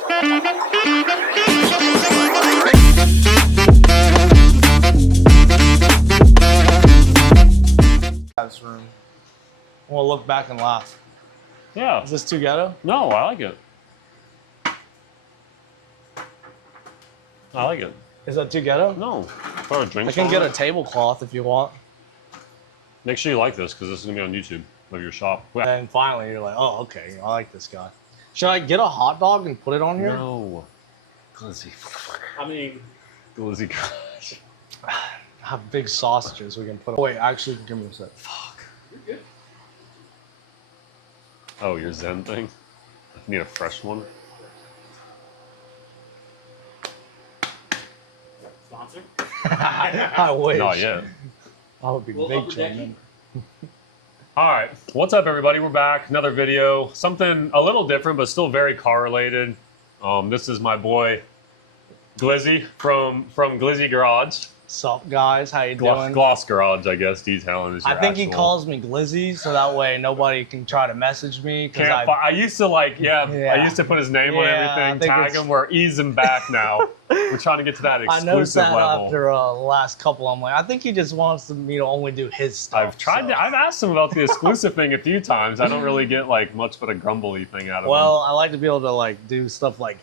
This room. We'll look back and laugh. Yeah. Is this too ghetto? No, I like it. I like it. Is that too ghetto? No. Throw a drink. I can get a tablecloth if you want. Make sure you like this because this is gonna be on YouTube of your shop. And finally, you're like, oh, okay, I like this guy. Should I get a hot dog and put it on here? No. Glizzy. I mean, glizzy. Have big sausages we can put. Wait, actually, give me a sec. Fuck. You're good. Oh, your Zen thing? I need a fresh one. Sponsor? I wish. Not yet. I would be big changing. All right, what's up, everybody? We're back. Another video. Something a little different, but still very car related. This is my boy Glizzy from Glizzy Garage. Sup, guys? How you doing? Gloss Garage, I guess. Detailing is your I think he actual... calls me Glizzy, so that way nobody can try to message me. I used to like, I used to put his name on everything, tag him. We're easing back now. We're trying to get to that exclusive I noticed that level. after the last couple, I'm like, I think he just wants me to only do his stuff. I've asked him about the exclusive thing a few times. I don't really get like much but a grumbly thing out of him. Well, I like to be able to like do stuff like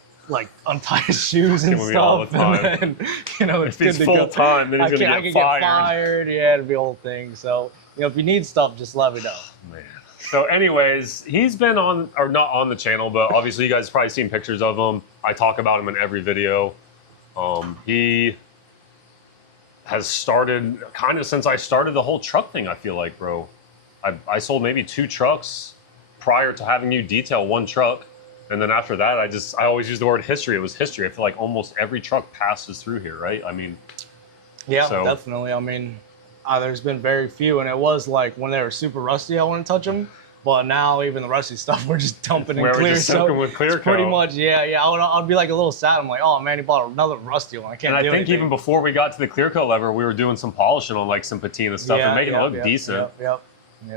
untie his shoes and stuff. All the time. And then, you know, if it's full time, then he's gonna get fired. Yeah, it'd be a whole thing. So, you know, if you need stuff, just let me know. Man. So anyways, he's been on, or not on the channel, but obviously you guys have probably seen pictures of him. I talk about him in every video. He has started kind of since I started the whole truck thing, I feel like, bro. I sold maybe 2 trucks prior to having you detail 1 truck. And then after that, I always use the word history. It was history. I feel like almost every truck passes through here, right? I mean, yeah, definitely. I mean, there's been very few, and it was like when they were super rusty, I wouldn't touch them. But now even the rusty stuff, we're just dumping in clear. So with clear pretty much, yeah. I'd be like a little sad. I'm like, oh man, he bought another rusty one. I can't. And I think even before we got to the clear coat lever, we were doing some polishing on like some patina stuff and making it look decent. Yep.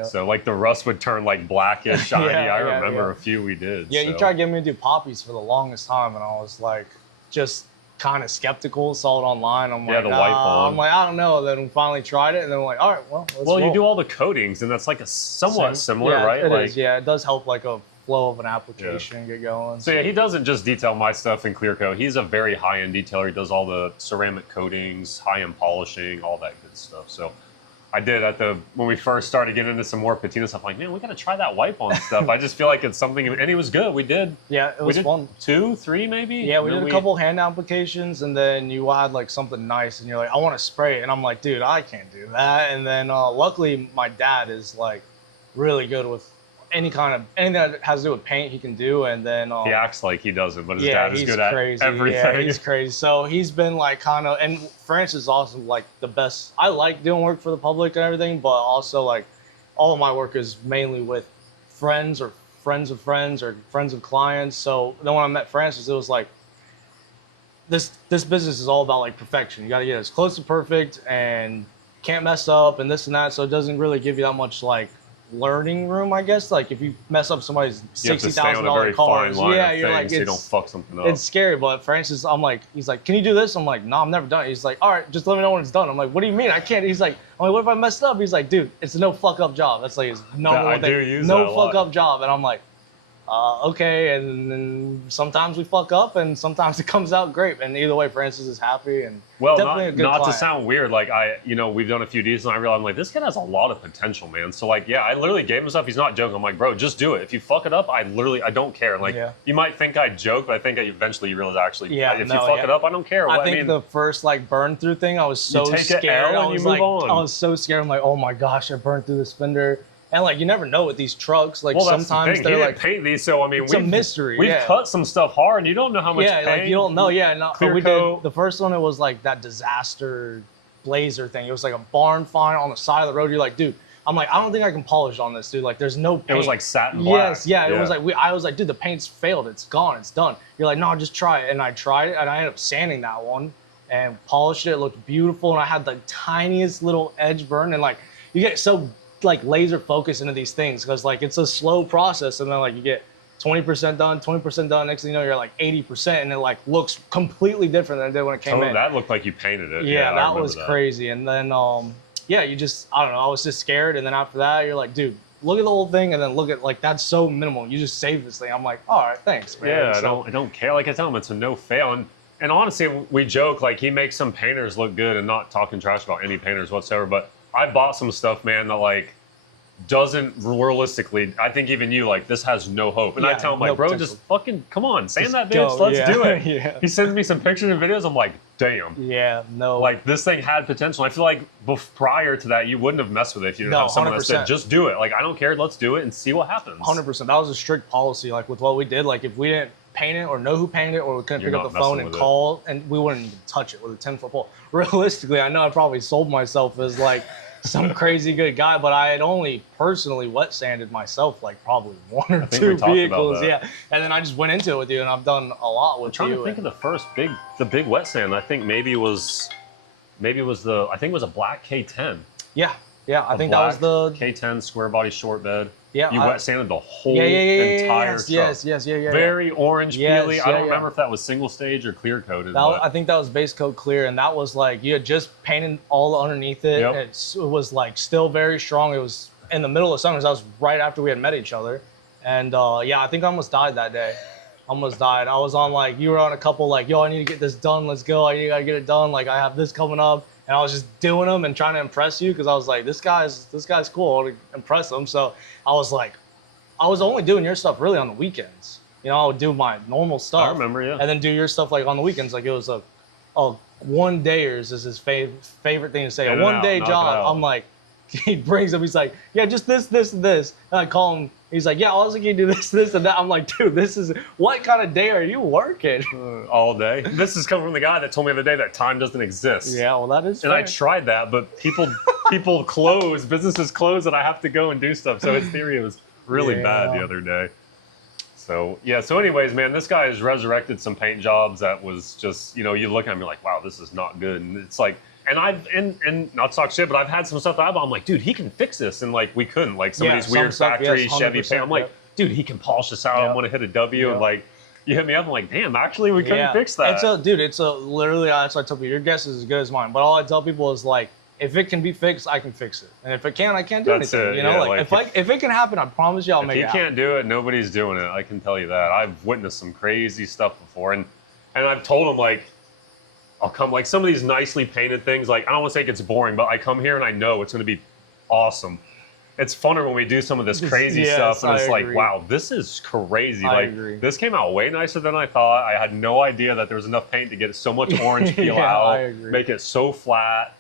So like the rust would turn like blackish, shiny. I remember a few we did. Yeah, you tried getting me to do poppies for the longest time, and I was like, just kind of skeptical. Saw it online. I'm like, the white bond. I'm like, I don't know. And then we finally tried it, and then we're like, all right, well, let's roll. You do all the coatings, and that's like a somewhat similar, right? It is. Yeah, it does help like a flow of an application and get going. So yeah, he doesn't just detail my stuff in clear coat. He's a very high-end detailer. He does all the ceramic coatings, high-end polishing, all that good stuff. So I did when we first started getting into some more patina stuff. Like, man, we gotta try that wipe on stuff. I just feel like it's something, and it was good. We did. Yeah, it was fun. 2, 3 maybe. Yeah, we did a couple hand applications, and then you had like something nice, and you're like, I want to spray it, and I'm like, dude, I can't do that. And then luckily, my dad is like really good with anything that has to do with paint. He can do, and then he acts like he doesn't, but his dad is good at everything. Yeah, he's crazy. So he's been like kind of, and France is also like the best. I like doing work for the public and everything, but also like all of my work is mainly with friends or friends of friends or friends of clients. So then when I met Francis, it was like this business is all about like perfection. You got to get as close to perfect and can't mess up and this and that. So it doesn't really give you that much like learning room, I guess. Like if you mess up somebody's $60,000 cars, you're like, so you don't fuck something up. It's scary. But Francis, he's like, can you do this? I'm like, no, I've never done it. He's like, all right, just let me know when it's done. I'm like, what do you mean? I can't. He's like, what if I messed up? He's like, dude, it's a no fuck up job. That's like his number one thing. No fuck up job. And I'm like, okay. And then sometimes we fuck up, and sometimes it comes out great. And either way, Francis is happy and definitely a good client. To sound weird, like we've done a few deals, and I realized I'm like, this kid has a lot of potential, man. So like, yeah, I literally gave him stuff. He's not joking. I'm like, bro, just do it. If you fuck it up, I don't care. Like, you might think I joke, but I think eventually you realize actually, if you fuck it up, I don't care. I think the first like burn through thing, I was so scared. I was so scared. I'm like, oh my gosh, I burned through this fender. And like you never know with these trucks, like sometimes they're like paint these, so I mean it's a mystery. We've cut some stuff hard, and you don't know how much paint. Like you don't know. But we did the first one. It was like that disaster blazer thing. It was like a barn find on the side of the road. You're like, dude. I'm like, I don't think I can polish on this, dude. Like, there's no paint. It was like satin black. It was like I was like, dude, the paint's failed. It's gone. It's done. You're like, no, just try it. And I tried it, and I ended up sanding that one and polished it. It looked beautiful, and I had the tiniest little edge burn, and like you get so like laser focus into these things because like it's a slow process, and then like you get 20% done, 20% done. Next thing you know, you're like 80%, and it like looks completely different than it did when it came in. That looked like you painted it. Yeah, I that remember was crazy. And then, yeah, you just, I don't know, I was just scared. And then after that, you're like, dude, look at the whole thing, and then look at, like, that's so minimal. You just saved this thing. I'm like, all right, thanks, man. Yeah, So, I don't care. Like I tell him, it's a no fail. And honestly, we joke, like, he makes some painters look good, and not talking trash about any painters whatsoever, but I bought some stuff, man, that, like, doesn't realistically, I think even you, like, this has no hope. And I tell him, like, bro, just fucking, come on, sand that bitch, let's do it. Yeah. He sends me some pictures and videos, I'm like, damn. Yeah, no. Like, this thing had potential. I feel like prior to that, you wouldn't have messed with it if you didn't have someone that said, just do it. Like, I don't care, let's do it and see what happens. 100%. That was a strict policy, like, with what we did. Like, if we didn't paint it or know who painted it, or we couldn't pick up the phone and call, and we wouldn't even touch it with a 10-foot pole. Realistically, I know I probably sold myself as, like, some crazy good guy, but I had only personally wet sanded myself like probably one or two vehicles. Yeah. And then I just went into it with you, and I've done a lot with I'm trying to think of the first big wet sand. I think maybe it was a black K10. Yeah. Yeah. I think that was the K10 square body short bed. Yeah. You wet sanded the whole entire truck. Yes. Very orange, peely. I don't remember if that was single stage or clear coated. I think that was base coat clear, and that was like, you had just painted all underneath it. Yep. It was like still very strong. It was in the middle of summer. That was right after we had met each other. And yeah, I think I almost died that day. Almost died. I was on, like, you were on a couple, like, yo, I need to get this done. Let's go. I gotta get it done. Like, I have this coming up. And I was just doing them and trying to impress you, because I was like, this guy's cool. I want to impress him. So I was like, I was only doing your stuff really on the weekends. You know, I would do my normal stuff. I remember, yeah. And then do your stuff like on the weekends. Like, it was a one dayers is his favorite thing to say. A one day job. I'm like, he brings up, he's like, yeah, just this, and this. And I call him. He's like, yeah, I was like, you do this, and that. I'm like, dude, what kind of day are you working? All day. This is coming from the guy that told me the other day that time doesn't exist. Yeah, well, that is fair. And I tried that, but people close, businesses close, and I have to go and do stuff. So his theory was really bad the other day. So, yeah, so anyways, man, this guy has resurrected some paint jobs that was just, you know, you look at him, you're like, wow, this is not good. And it's like, and not to talk shit, but I've had some stuff that I'm like, dude, he can fix this. And like, we couldn't. Like, some of these weird factory Chevy paint. I'm like, dude, he can polish this out. I want to hit a W. And like, you hit me up. I'm like, damn, actually, we couldn't fix that. Literally, that's what I tell people. Your guess is as good as mine. But all I tell people is, like, if it can be fixed, I can fix it. And if it can't, I can't do anything. You know, like, if it can happen, I promise you I'll make it happen. If you can't do it, nobody's doing it. I can tell you that. I've witnessed some crazy stuff before. And I've told them, like, I'll come, like, some of these nicely painted things, like, I don't want to say it gets boring, but I come here and I know it's going to be awesome. It's funner when we do some of this crazy stuff, and it's like, wow, this is crazy. This came out way nicer than I thought. I had no idea that there was enough paint to get so much orange peel out, make it so flat.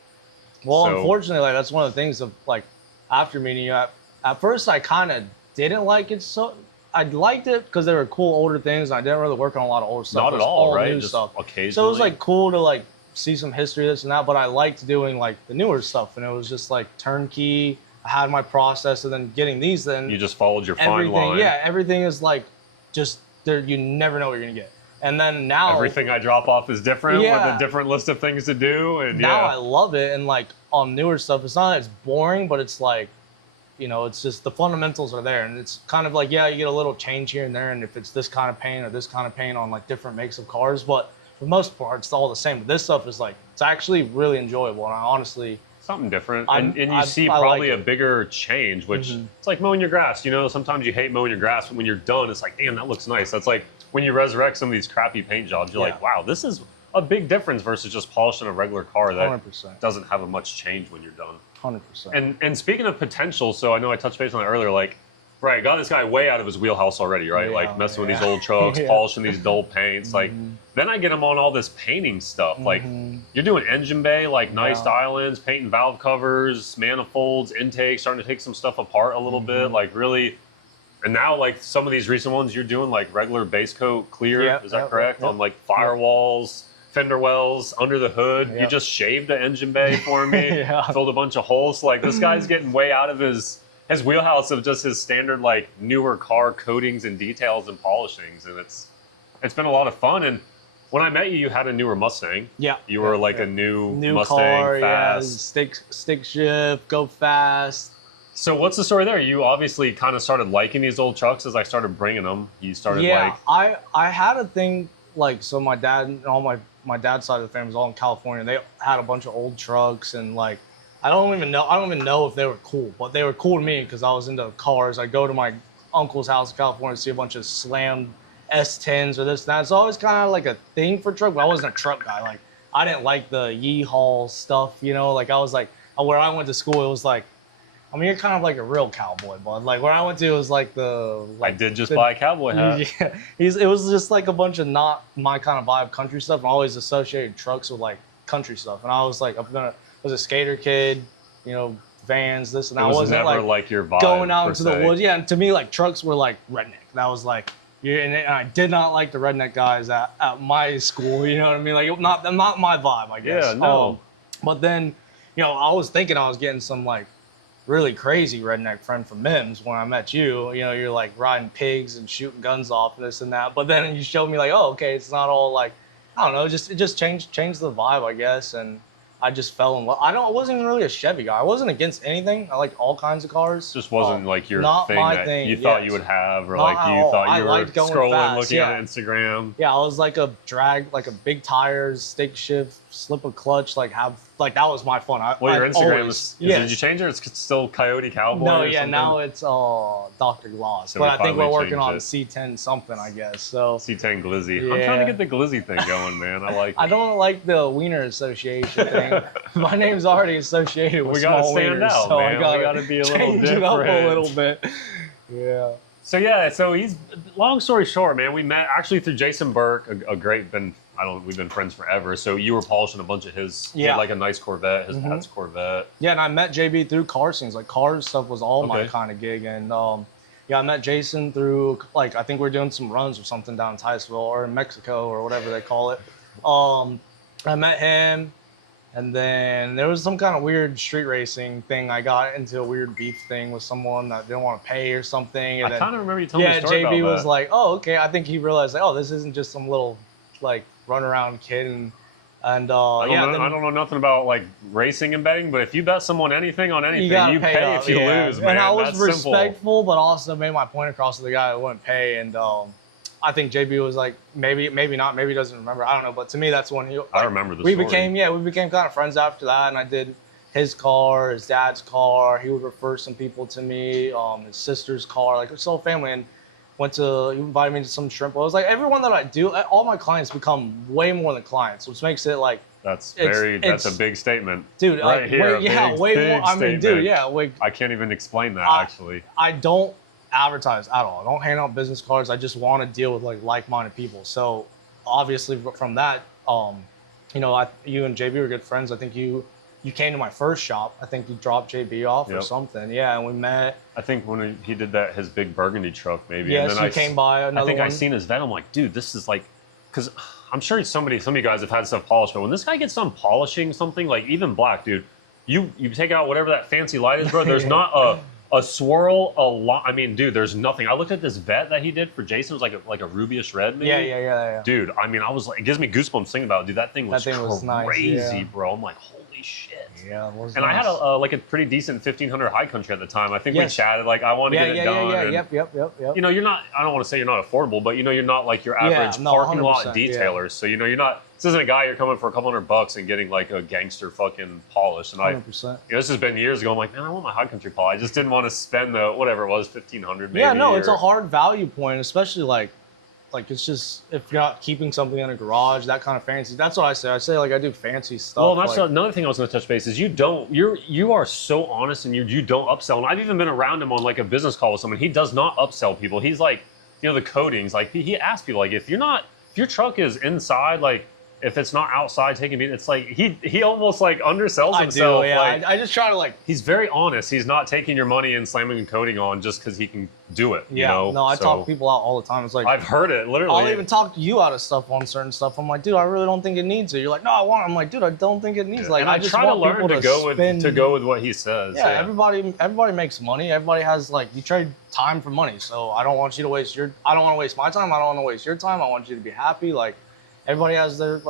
Well, unfortunately, like, that's one of the things of, like, after meeting you, at first I kind of didn't like it so. I liked it because they were cool older things, and I didn't really work on a lot of old stuff. Not at all, right? New just stuff. Occasionally. So it was like cool to like see some history, this and that. But I liked doing like the newer stuff, and it was just like turnkey. I had my process, and then getting these. Then you just followed your fine line. Yeah, everything is like just there. You never know what you're gonna get. And then now everything I drop off is different with a different list of things to do. And now I love it. And like on newer stuff, it's not as boring, but it's like, you know, it's just the fundamentals are there, and it's kind of like, yeah, you get a little change here and there, and if it's this kind of paint or this kind of paint on like different makes of cars, but for the most part, it's all the same. But this stuff is like, it's actually really enjoyable, and I honestly something different, and you see probably a bigger change, which it's like mowing your grass. You know, sometimes you hate mowing your grass, but when you're done, it's like, damn, that looks nice. That's like when you resurrect some of these crappy paint jobs, you're like, wow, this is a big difference versus just polishing a regular car that 100%. Doesn't have a much change when you're done. 100%. And speaking of potential, so I know I touched base on it earlier, like, right, got this guy way out of his wheelhouse already, right? Like messing with these old trucks, polishing these dull paints. Like, then I get him on all this painting stuff. Like, you're doing engine bay, like nice islands, painting valve covers, manifolds, intakes, starting to take some stuff apart a little bit, like really. And now, like, some of these recent ones, you're doing like regular base coat clear, is that correct? On like firewalls. Fender wells under the hood. You just shaved the engine bay for me. Filled a bunch of holes. Like, this guy's getting way out of his wheelhouse of just his standard like newer car coatings and details and polishings, and it's been a lot of fun. And when I met you, you had a newer Mustang. Yeah, you were like a new Mustang, car, fast, stick shift, go fast. So what's the story there? You obviously kind of started liking these old trucks as I started bringing them. You started Yeah, I had a thing like, so my dad and all my dad's side of the family was all in California. They had a bunch of old trucks, and like I don't even know if they were cool, but they were cool to me because I was into cars. I go to my uncle's house in California to see a bunch of slammed S10s or this and that. It's always kind of like a thing for truck, but I wasn't a truck guy. Like I didn't like the yeehaw stuff, you know. Like I was like, where I went to school, it was like, I mean, you're kind of like a real cowboy, but like where I went to, it was like I did just buy a cowboy hat. Yeah, it was just like a bunch of not my kind of vibe country stuff. I always associated trucks with like country stuff, and I was like, I was a skater kid, you know, vans, this and that. It was wasn't never like your vibe. going out into the woods. Yeah, and to me, like trucks were like redneck. That was like, yeah, and I did not like the redneck guys at my school. You know what I mean? Like not my vibe, I guess. Yeah, no. But then, you know, I was thinking I was getting some like really crazy redneck friend from Mims when I met you. You know, you're like riding pigs and shooting guns off and this and that. But then you showed me like, oh, okay, it's not all like, I don't know, it just changed the vibe, I guess. And I just fell in love. I wasn't even really a Chevy guy. I wasn't against anything. I like all kinds of cars. Just wasn't like your not thing my that thing, you thought yes. you would have, or Not like at you all. thought I you were liked going scrolling, fast, looking yeah. at Instagram. Yeah, I was like a drag, like a big tires, stick shift, slip a clutch, like that was my fun. Well, your Instagram yes. did you change it? It's still Coyote Cowboy. No, or yeah, something? now it's Dr. Glozz. So but we I think we're finally working on changed C10 something, I guess. So C10 Glizzy. Yeah. I'm trying to get the Glizzy thing going, man. I like it. I don't like the Wiener Association thing. My name's already associated with We gotta small stand wieners, out, so man. I gotta, We gotta be a little change it up a different. little bit. Yeah. So yeah, so he's, long story short, man, we met actually through Jason Burke, we've been friends forever. So you were polishing a bunch of his, he had Yeah. like a nice Corvette, his dad's Corvette. Yeah, and I met JB through car scenes. Like car stuff was all my Okay. kind of gig. And yeah, I met Jason through, like, I think we are doing some runs or something down in Titusville or in Mexico or whatever they call it. I met him, and then there was some kind of weird street racing thing. I got into a weird beef thing with someone that didn't want to pay or something. And I kind of remember you telling me a yeah, story JB about was that. like, oh, okay. I think he realized, like, oh, this isn't just some little, like, runaround kid. And I don't know nothing about like racing and betting, but if you bet someone anything on anything, you pay up, if you yeah. lose, man. And I was That's respectful, simple. but also made my point across to the guy that wouldn't pay. And I think JB was like, maybe not, maybe he doesn't remember. I don't know. But to me, that's when he. Like, I remember the we story. became kind of friends after that, and I did his car, his dad's car. He would refer some people to me, his sister's car, like his whole family, and he invited me to some shrimp. I was like, everyone that I do, all my clients become way more than clients, which makes it like. That's a big statement. Dude, right here. way more. I mean, dude, yeah. Like, I can't even explain that, actually. I don't advertise at all. I don't hand out business cards. I just want to deal with like-minded people. So obviously from that, you know, you and JB were good friends. I think you came to my first shop. I think you dropped JB off or something. Yeah, and we met. I think when he did that, his big burgundy truck, maybe. Yes, and then you came by another I think one. I seen his vet. I'm like, dude, this is like, because I'm sure some of you guys have had stuff polished, but when this guy gets done polishing something, like even black, dude, you take out whatever that fancy light is, bro. There's not a swirl, a lot. I mean, dude, there's nothing. I looked at this vet that he did for Jason. It was like a rubious red, maybe. Yeah. Dude, I mean, I was like, it gives me goosebumps thinking about it. Dude, that thing was nice, crazy, yeah. bro. I'm like, holy shit. Yeah, it was and nice. I had like a pretty decent 1500 high country at the time. I think we Yes. chatted, like, I wanted to get it done. Yeah, and, yep. you know, you're not, I don't want to say you're not affordable, but you know, you're not like your average parking lot 100%, detailers. So, you know, you're not, this isn't a guy you're coming for a couple $100 and getting like a gangster fucking polish. And 100%. you know, this has been years ago. I'm like, man, I want my high country polish. I just didn't want to spend the, whatever it was, 1500 maybe. Yeah, no, it's a hard value point, especially like it's just, if you're not keeping something in a garage, that kind of fancy. That's what I say. I say like I do fancy stuff. Well, that's like, another thing I was going to touch base is you are so honest and you don't upsell. And I've even been around him on like a business call with someone. He does not upsell people. He's like, you know, the coatings. Like he asks people like, if your truck is inside, like if it's not outside taking me, it's like he almost like undersells himself. I do, yeah. Like, I just try to like. he's very honest. He's not taking your money and slamming a coating on just because he can do it. Yeah, you know? no, I So, talk people out all the time. It's like I've heard it literally. I'll even talk to you out of stuff on certain stuff. I'm like, dude, I really don't think it needs it. You're like, no, I want it. I'm like, dude, I don't think it needs it. Like, and I just try to want learn people to go with what he says. Yeah, everybody makes money. Everybody has like, you trade time for money. So I don't want you to waste I don't want to waste my time. I don't want to waste your time. I want you to be happy. Like everybody has their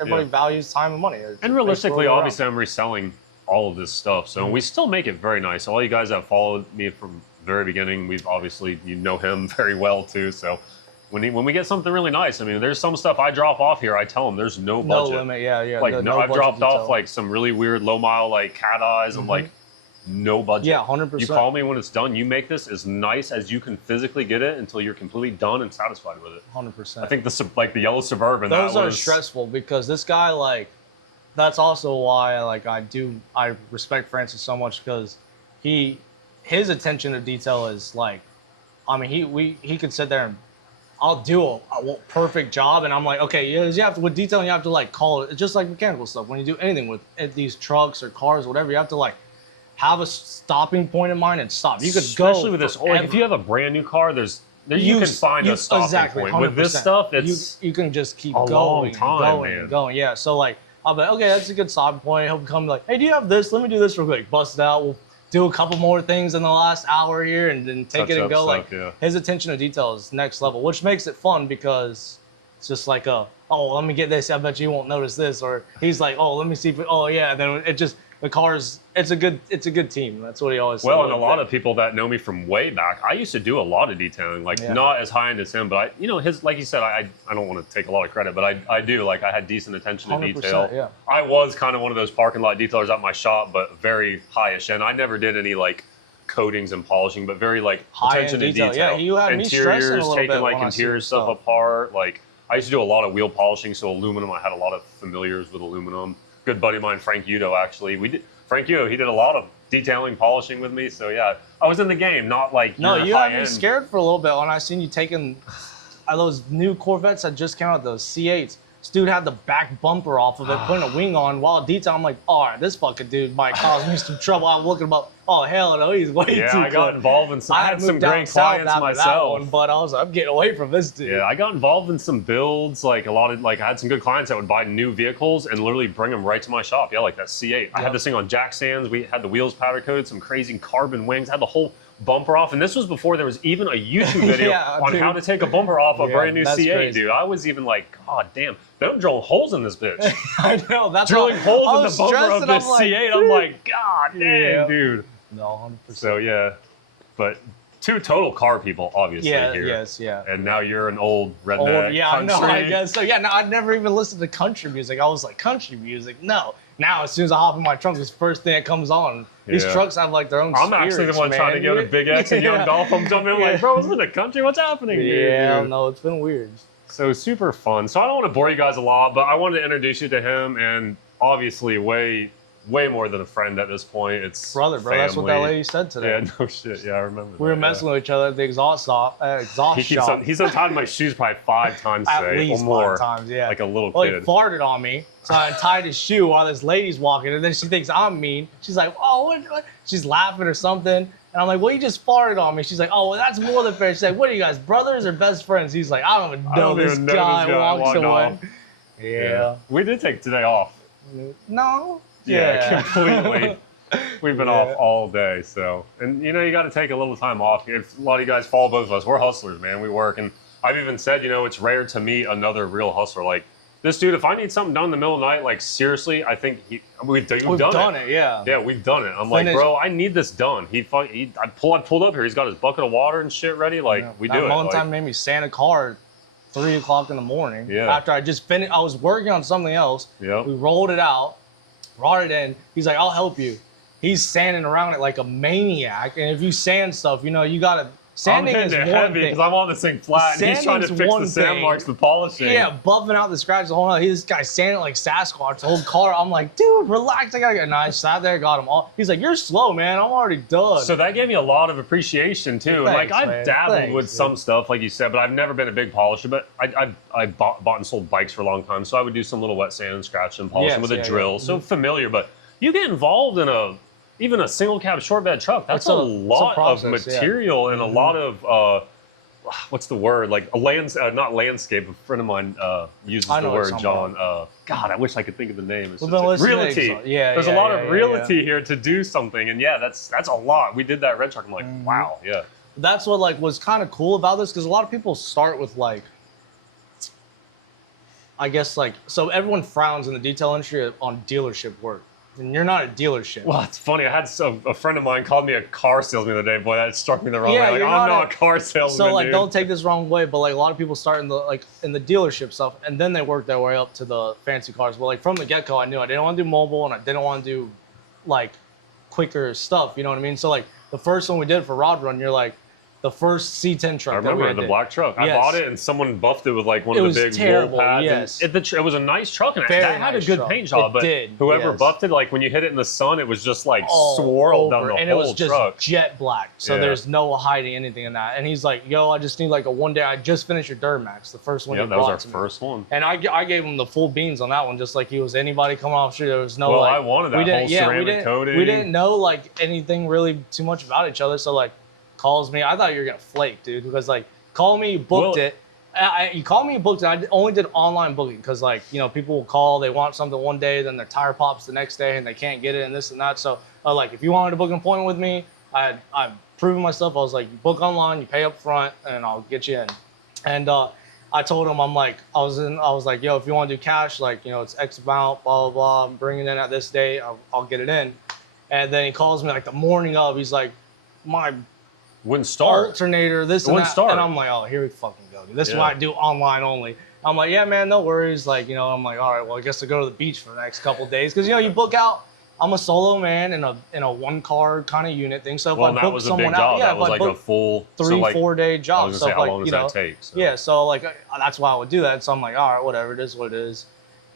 everybody values time and money. And realistically, obviously, I'm reselling all of this stuff. So we still make it very nice. All you guys that followed me from the very beginning, we've obviously, you know him very well too. So when we get something really nice, I mean, there's some stuff I drop off here. I tell them there's no budget. No limit, yeah. Like no I've dropped detail. off like some really weird low mile like cat eyes. I'm like, no budget. Yeah, 100%. You call me when it's done. You make this as nice as you can physically get it until you're completely done and satisfied with it. 100%. I think the yellow Suburban. Those are stressful because this guy, like, that's also why I respect Francis so much, because his attention to detail is like, I mean, he could sit there and I'll do a perfect job, and I'm like, okay, you have to, with detailing, you have to like call it. It's just like mechanical stuff. When you do anything with these trucks or cars or whatever, you have to like have a stopping point in mind and stop. You could especially go with this. Like if you have a brand new car, you can find a stopping exactly, point. 100%. With this stuff, it's you can just keep long going, time, man. and going. Yeah, so like I'll be like, okay, that's a good stopping point. He'll come like, hey, do you have this? Let me do this real quick. Bust it out. We'll do a couple more things in the last hour here, and then take it and go. Stuff, like his attention to detail is next level, which makes it fun because it's just like let me get this. I bet you won't notice this. Or he's like, oh, let me see. Yeah. Then it just. The cars, it's a good team. That's what he always said. Well, and a lot of people that know me from way back, I used to do a lot of detailing, like not as high end as him, but his, like he said, I don't want to take a lot of credit, but I do, like I had decent attention to detail. Yeah. I was kind of one of those parking lot detailers at my shop, but very high-ish end. I never did any like coatings and polishing, but very like attention to detail. Yeah, you had me stressing a little bit taking like when I interior see stuff apart. Like I used to do a lot of wheel polishing, so aluminum. I had a lot of familiars with aluminum. Good buddy of mine, Frank Udo, actually. Frank Udo, he did a lot of detailing, polishing with me. So yeah, I was in the game, not like no, you had me end. scared for a little bit when I seen you taking those new Corvettes that just came out, those C8s. This dude had the back bumper off of it, putting a wing on while detail. I'm like, all right, this fucking dude might cause me some trouble. I'm looking about, oh hell no, he's way too Yeah, I got close. involved in some. I had some great south clients after myself. that one, but I was like, I'm getting away from this dude. Yeah, I got involved in some builds, like a lot of, like I had some good clients that would buy new vehicles and literally bring them right to my shop. Yeah, like that C8. I had this thing on jack stands. We had the wheels powder coated, some crazy carbon wings, had the whole bumper off. And this was before there was even a YouTube video on how to take a bumper off a brand new C8, crazy. dude. I was even like, God damn, don't drill holes in this bitch. I know, that's Drilling holes in the bumper stressing, of this I'm like, C8. I'm like, God damn, dude. No, 100%. So yeah, but two total car people, obviously. Yeah, here. yes. And now you're an old redneck country. I guess so. Yeah, no, I'd never even listened to country music. I was like, country music? No. Now, as soon as I hop in my trunk, it's the first thing that comes on. These trucks have like their own I'm actually the one trying to get a Big X and Young Golf. I'm jumping in like, bro, isn't it country? What's happening here? Yeah, no, it's been weird. So super fun. So I don't want to bore you guys a lot, but I wanted to introduce you to him, and obviously way more than a friend at this point. It's brother. family. That's what that lady said today. Yeah, no shit. Yeah, I remember. We were messing with each other at the exhaust shop. He's untied my shoes probably 5 times today, at least or more. 5 times, yeah. Like a little Well, kid. he farted on me, so I untied his shoe while this lady's walking, and then she thinks I'm mean. She's like, oh, what? She's laughing or something. And I'm like, well, you just farted on me. She's like, oh, well, that's more than fair. She's like, what are you guys, brothers or best friends? He's like, I don't even know this guy. Walks away. Off. Yeah. We did take today off. No. Yeah, completely. We've been off all day, so. And, you got to take a little time off. If a lot of you guys follow both of us, we're hustlers, man. We work. And I've even said, it's rare to meet another real hustler. Like, this dude, if I need something done in the middle of the night, like, seriously, I think we've done it. Yeah. Yeah, we've done it. I'm like, bro, I need this done. I pulled up here. He's got his bucket of water and shit ready. Like, we do it. One time made me stand a car at 3 o'clock in the morning. Yeah. After I just finished, I was working on something else. Yep. We rolled it out, brought it in. He's like, I'll help you. He's sanding around it like a maniac. And if you sand stuff, you got to, sanding is one heavy thing. because I'm on this thing flat and he's trying to fix the sand marks with polishing. Yeah, buffing out the scratches, the whole night. This guy sanding like Sasquatch, the whole car. I'm like, dude, relax. I gotta get. And I sat there, got him all. He's like, you're slow, man. I'm already done. So that gave me a lot of appreciation too. Thanks, like I've man. dabbled with some stuff, like you said, but I've never been a big polisher. But I bought and sold bikes for a long time, so I would do some little wet sand and scratch and polishing with a drill. So familiar, but you get involved in even a single cab short bed truck. That's a lot of material and a lot of what's the word? Like not landscape. A friend of mine uses the word, John. God, I wish I could think of the name. It's realty. There's a lot of realty here to do something, and that's a lot. We did that red truck. I'm like, wow, yeah. That's what was kind of cool about this, because a lot of people start with I guess so everyone frowns in the detail industry on dealership work. and you're not a dealership. Well, it's funny. I had a friend of mine called me a car salesman the other day. Boy, that struck me the wrong way. Like, I'm not a car salesman. So like, dude. don't take this wrong way, but like a lot of people start in the dealership stuff, and then they work their way up to the fancy cars. But like from the get go, I knew I didn't want to do mobile, and I didn't want to do like quicker stuff. You know what I mean? So like the first one we did for Rod Run, you're like. The first C10 truck. I remember the black truck. Yes. I bought it and someone buffed it with like one of the big roll pads. Yes. It was a nice truck and that had a good paint job. But whoever buffed it, like when you hit it in the sun, it was just like swirled down the whole truck. And it was just jet black. So there's no hiding anything in that. And he's like, yo, I just need like a one day. I just finished your Duramax, the first one. Yeah, that was our first one. And I gave him the full beans on that one, just like he was anybody coming off the street. There was no Well, I wanted that whole ceramic coating. We didn't know like anything really too much about each other. So like, calls me. I thought you were gonna flake, dude. Because like, call me, you booked it. You called me, you booked it. I only did online booking because like people will call, they want something one day, then their tire pops the next day, and they can't get it, and this and that. So like, if you wanted to book an appointment with me, I've proven myself. I was like, you book online, you pay up front, and I'll get you in. And I told him, I was like, yo, if you want to do cash, like it's X amount, blah blah blah. I'm bringing it in at this date. I'll get it in. And then he calls me like the morning of. He's like, my wouldn't start. Alternator, this and that. And I'm like, oh, here we fucking go. This is why I do online only. I'm like, yeah, man, no worries. Like, I'm like, all right, well, I guess to go to the beach for the next couple of days. Because, you book out. I'm a solo man in a one car kind of unit thing. So if I book someone out, that was like a full 3-4 day job. I was gonna say, how long does that take? So. Yeah, so like that's why I would do that. So I'm like, all right, whatever, it is what it is.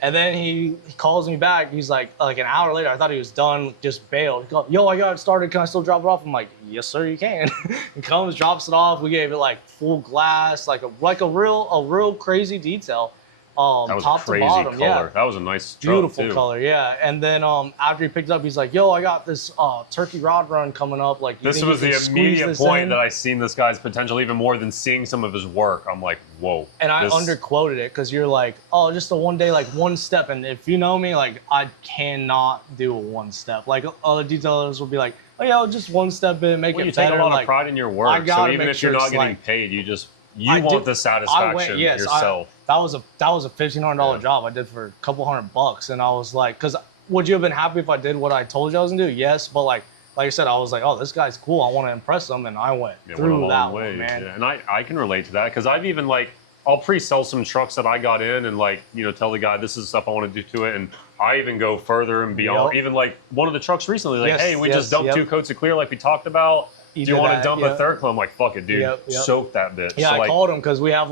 And then he calls me back. He's like an hour later. I thought he was done, just bailed. He goes, yo, I got it started. Can I still drop it off? I'm like, yes, sir, you can. He comes, drops it off. We gave it like full glass, like a real crazy detail. That was top a crazy to bottom, color. That was a nice beautiful color, yeah. And then after he picked it up, he's like, yo, I got this turkey rod run coming up. Like, this was the immediate point that I seen this guy's potential even more than seeing some of his work. I'm like, whoa. And I underquoted it because you're like, oh, just a one day, like one step. And if you know me, like I cannot do a one step. Like other detailers will be like, oh yeah, just one step in, make it better. You take a lot of pride in your work. So even if you're not getting paid, you want the satisfaction yourself. That was a $1,500 job I did for a couple $100, and I was like, because would you have been happy if I did what I told you I was gonna do? Yes, but like I said, I was like, oh, this guy's cool. I want to impress him, and I went through that one, man. Yeah. And I can relate to that because I've even I'll pre-sell some trucks that I got in and tell the guy this is stuff I want to do to it, and I even go further and beyond. Even like one of the trucks recently, hey, we just dumped 2 coats of clear like we talked about. Do you want to dump a third coat? I'm like, fuck it, dude. Soak that bitch. Yeah, so I called him because we have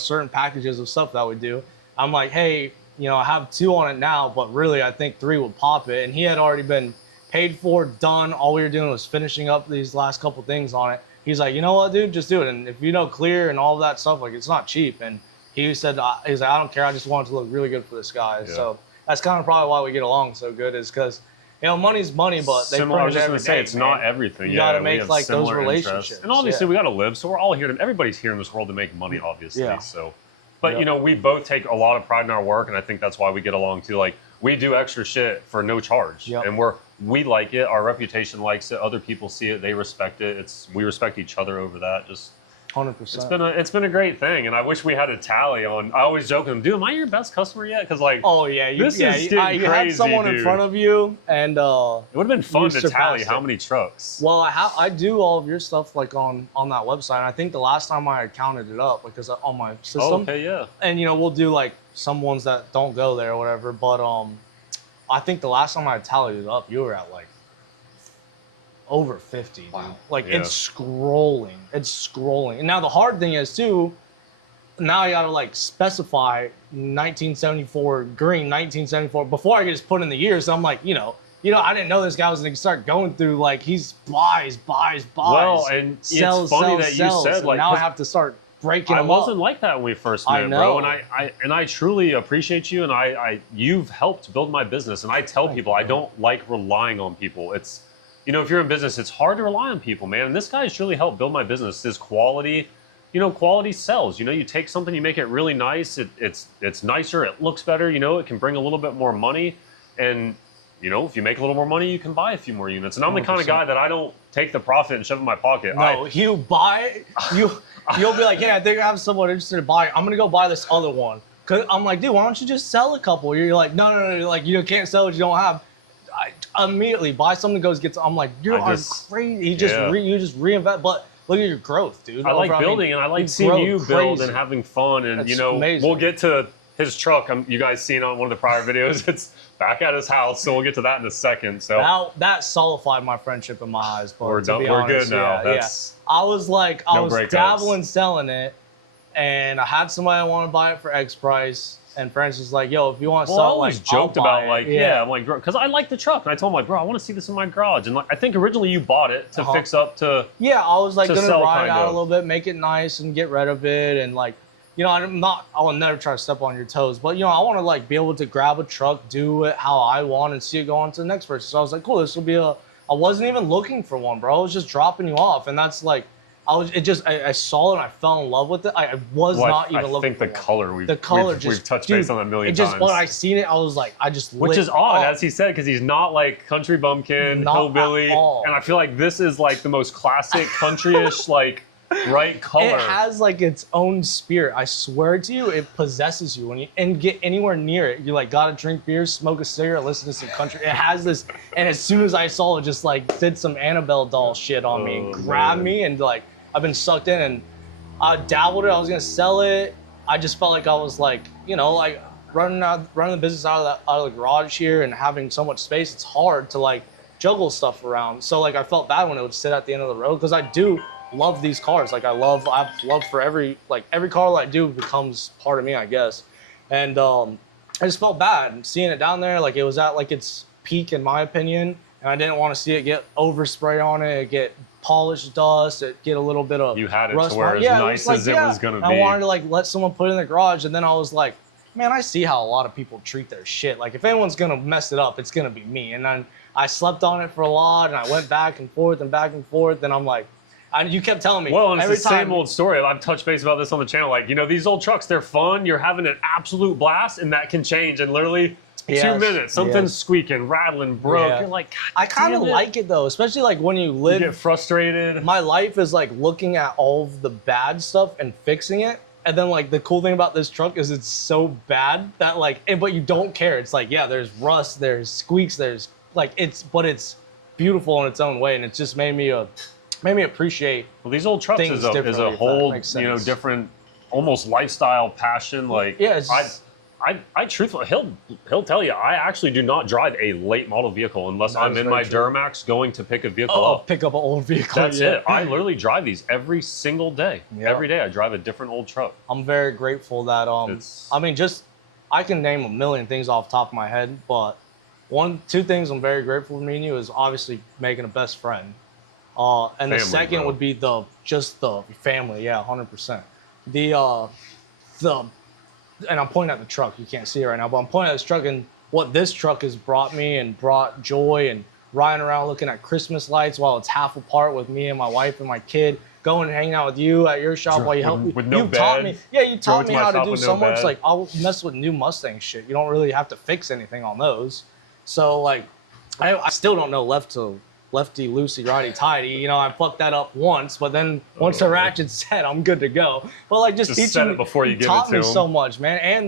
certain packages of stuff that we do. I'm like, hey, I have 2 on it now, but really I think 3 would pop it. And he had already been paid for, done. All we were doing was finishing up these last couple things on it. He's like, you know what, dude, just do it. And if clear and all of that stuff, it's not cheap. And he said, he's like, I don't care. I just want it to look really good for this guy. Yeah. So that's kind of probably why we get along so good, is because money's money, but they I was just gonna say it's not everything. You gotta make those relationships. And obviously we gotta live, so we're all here everybody's here in this world to make money, obviously. Yeah. So but we both take a lot of pride in our work, and I think that's why we get along too. Like, we do extra shit for no charge. And we like it, our reputation likes it, other people see it, they respect it. We respect each other over that. Just 100%. It's been a great thing, and I wish we had a tally on. I always joke with them, dude, am I your best customer yet? Because oh yeah, you had someone in front of you, and it would have been fun to tally how many trucks. Well, I do all of your stuff on that website. And I think the last time I counted it up because on my system. Oh, okay, yeah. And we'll do some ones that don't go there or whatever. But I think the last time I tallied it up, you were at over 50, dude. Wow. It's scrolling. And now the hard thing is too, now I gotta specify 1974 green, 1974 before I can just put in the years. So I'm like, I didn't know this guy was gonna start going through he's buys. Well, and sells, it's funny sells, that you sells. said now I have to start breaking them up. I wasn't like that when we first met, bro. And I truly appreciate you, and you've helped build my business. And I tell people I don't like relying on people. It's if you're in business, it's hard to rely on people, man. And this guy's really helped build my business. This quality, quality sells. You take something, you make it really nice. It's nicer. It looks better. It can bring a little bit more money. And, if you make a little more money, you can buy a few more units. And I'm 100%. The kind of guy that I don't take the profit and shove it in my pocket. No, you'll be like, hey, I think I have someone interested to buy. I'm going to go buy this other one. Cause I'm like, dude, why don't you just sell a couple? You're like, no. You can't sell what you don't have. immediately buy something, goes gets. I'm like, you are crazy. You just reinvent, but. Look at your growth, dude. I like building, and I like seeing you build and having fun. And That's you know, amazing. we'll get to his truck. You guys seen on one of the prior videos. It's back at his house, so we'll get to that in a second. So that solidified my friendship in my eyes. But we're done. We're good now. That's I was like, I was dabbling selling it, and I had somebody want to buy it for X price. And Francis was like, yo, if you want to sell it, I always joked about like, I'm like, because I like the truck. And I told him, like, bro, I want to see this in my garage. And like, I think originally you bought it to fix up to I was like, going to ride it out of. a little bit, make it nice and get rid of it. And like, you know, I will never try to step on your toes. But, you know, I want to like be able to grab a truck, do it how I want, and see it go on to the next person. So I was like, cool, this will be I wasn't even looking for one, bro. I was just dropping you off. And that's like, I saw it and I fell in love with it. I was not even looking for I think the color, we've touched base on that a million times. When I seen it, I was like, which is odd, as he said, because he's not like country bumpkin, hillbilly. And I feel like this is like the most classic countryish, like, right color. It has like its own spirit. I swear to you, it possesses you. When you get anywhere near it, you like gotta drink beer, smoke a cigarette, listen to some country. It has this, and as soon as I saw it, just like did some Annabelle doll shit on me and grabbed me, and like I've been sucked in, and I dabbled it. I was gonna sell it. I just felt like I was like, you know, like running the business out of the garage here and having so much space. It's hard to like juggle stuff around. So like I felt bad when it would sit at the end of the road, because I do love these cars. Like I've loved for every car that I do becomes part of me, I guess. And I just felt bad seeing it down there. Like it was at like its peak in my opinion, and I didn't want to see it get overspray on it, get polished dust, it get a little bit of you had it rust to where as nice as it was gonna be. I wanted to like let someone put it in the garage, and then I was like, man, I see how a lot of people treat their shit. Like if anyone's gonna mess it up, it's gonna be me. And then I slept on it for a lot, and I went back and forth, and I'm like, you kept telling me. Well, and it's the same old story. I've touched base about this on the channel. Like, you know, these old trucks, they're fun. You're having an absolute blast, and that can change in literally 2 minutes. Something's squeaking, rattling, broke. Yeah. You're like, I kind of like it though, especially like when you live. You get frustrated. My life is like looking at all of the bad stuff and fixing it. And then like the cool thing about this truck is it's so bad that like, but you don't care. It's like, yeah, there's rust, there's squeaks, there's like, but it's beautiful in its own way. And it's just made me appreciate. Well, these old trucks is a whole, you know, different, almost lifestyle passion. Like, yeah, I truthfully, he'll tell you, I actually do not drive a late model vehicle unless I'm in my Duramax going to pick a vehicle up. Pick up an old vehicle. That's it. I literally drive these every single day. Yeah. Every day I drive a different old truck. I'm very grateful that, I mean, I can name a million things off the top of my head, but two things I'm very grateful for me and you is obviously making a best friend. And family, the second would be the family, yeah, 100%. And I'm pointing at the truck. You can't see it right now, but I'm pointing at this truck and what this truck has brought me and brought joy, and riding around looking at Christmas lights while it's half apart with me and my wife and my kid, going and hanging out with you at your shop while you help me. With no bed. You taught me how to do so much. Like I'll mess with new Mustang shit. You don't really have to fix anything on those. So like, I still don't know lefty, loosey, righty, tighty. You know, I fucked that up once, but then once the ratchet's set, I'm good to go. But like, just teaching set it before you give it to him. Taught me so much, man. And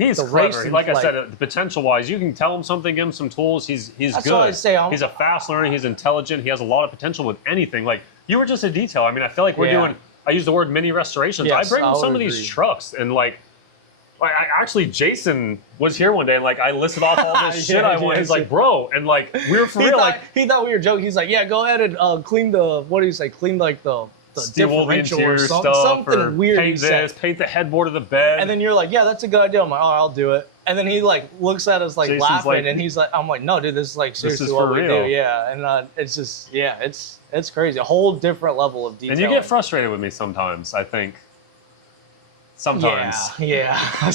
he's the clever. racing, like I said, the potential wise, you can tell him something, give him some tools. He's that's good. What I say. He's a fast learner. He's intelligent. He has a lot of potential with anything. Like you were just a detail. I mean, I feel like we're doing. I use the word mini restorations. Yes, I bring in some of these trucks and like. Actually, Jason was here one day, and like I listed off all this shit I want. He's like, bro, and like we were for real. He thought we were joking. He's like, yeah, go ahead and clean the. What do you say? Clean like the differential or something weird. Paint this, paint the headboard of the bed. And then you're like, yeah, that's a good idea. I'm like, oh, I'll do it. And then he like looks at us like Jason's laughing, and he's like, I'm like, no, dude, this is like seriously what we do. Yeah, and it's just it's crazy. A whole different level of detail. And you get frustrated with me sometimes, I think. Sometimes. Yeah. I'll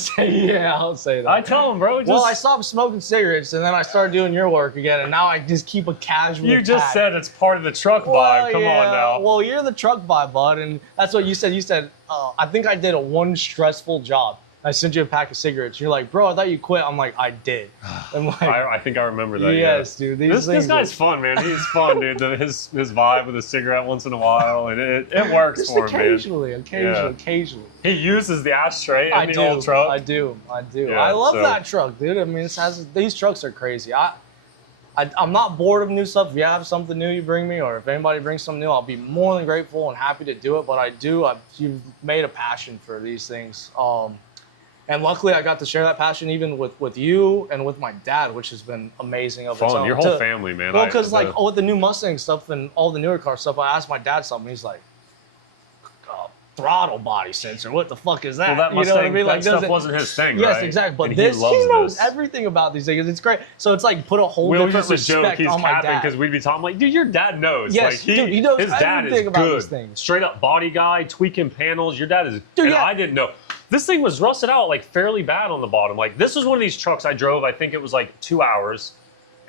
say that. I tell him, bro. Well, I stopped smoking cigarettes, and then I started doing your work again, and now I just keep a casual You just said it's part of the truck vibe. Come on now. Well, you're the truck vibe, bud, and that's what you said. You said, I think I did one stressful job. I sent you a pack of cigarettes. You're like, bro, I thought you quit. I'm like, I did. I'm like, I think I remember that. Yes, dude. This guy's fun, man. He's fun, dude. His vibe with a cigarette once in a while, and it works just for him, occasionally. He uses the ashtray in the old truck. I do. Yeah, I love that truck, dude. I mean, these trucks are crazy. I'm not bored of new stuff. If you have something new you bring me, or if anybody brings something new, I'll be more than grateful and happy to do it. But you've made a passion for these things. And luckily, I got to share that passion even with you and with my dad, which has been amazing. Of its Fun, own. your whole family, man. Well, because like with the new Mustang stuff and all the newer car stuff, I asked my dad something. He's like, throttle body sensor. What the fuck is that? Well, that Mustang, you know what I mean? that like, stuff wasn't his thing, yes, right? exactly. But and this, he knows this. everything about these things. It's great. So it's like put a whole We'll different used to joke respect he's on my capping dad. because we'd be talking like, dude, your dad knows. Yes, like, dude, he knows his dad is everything about good. these things. Straight up body guy, tweaking panels. Your dad is, Dude, and yeah. I didn't know. This thing was rusted out like fairly bad on the bottom. Like this was one of these trucks I drove. I think it was like 2 hours.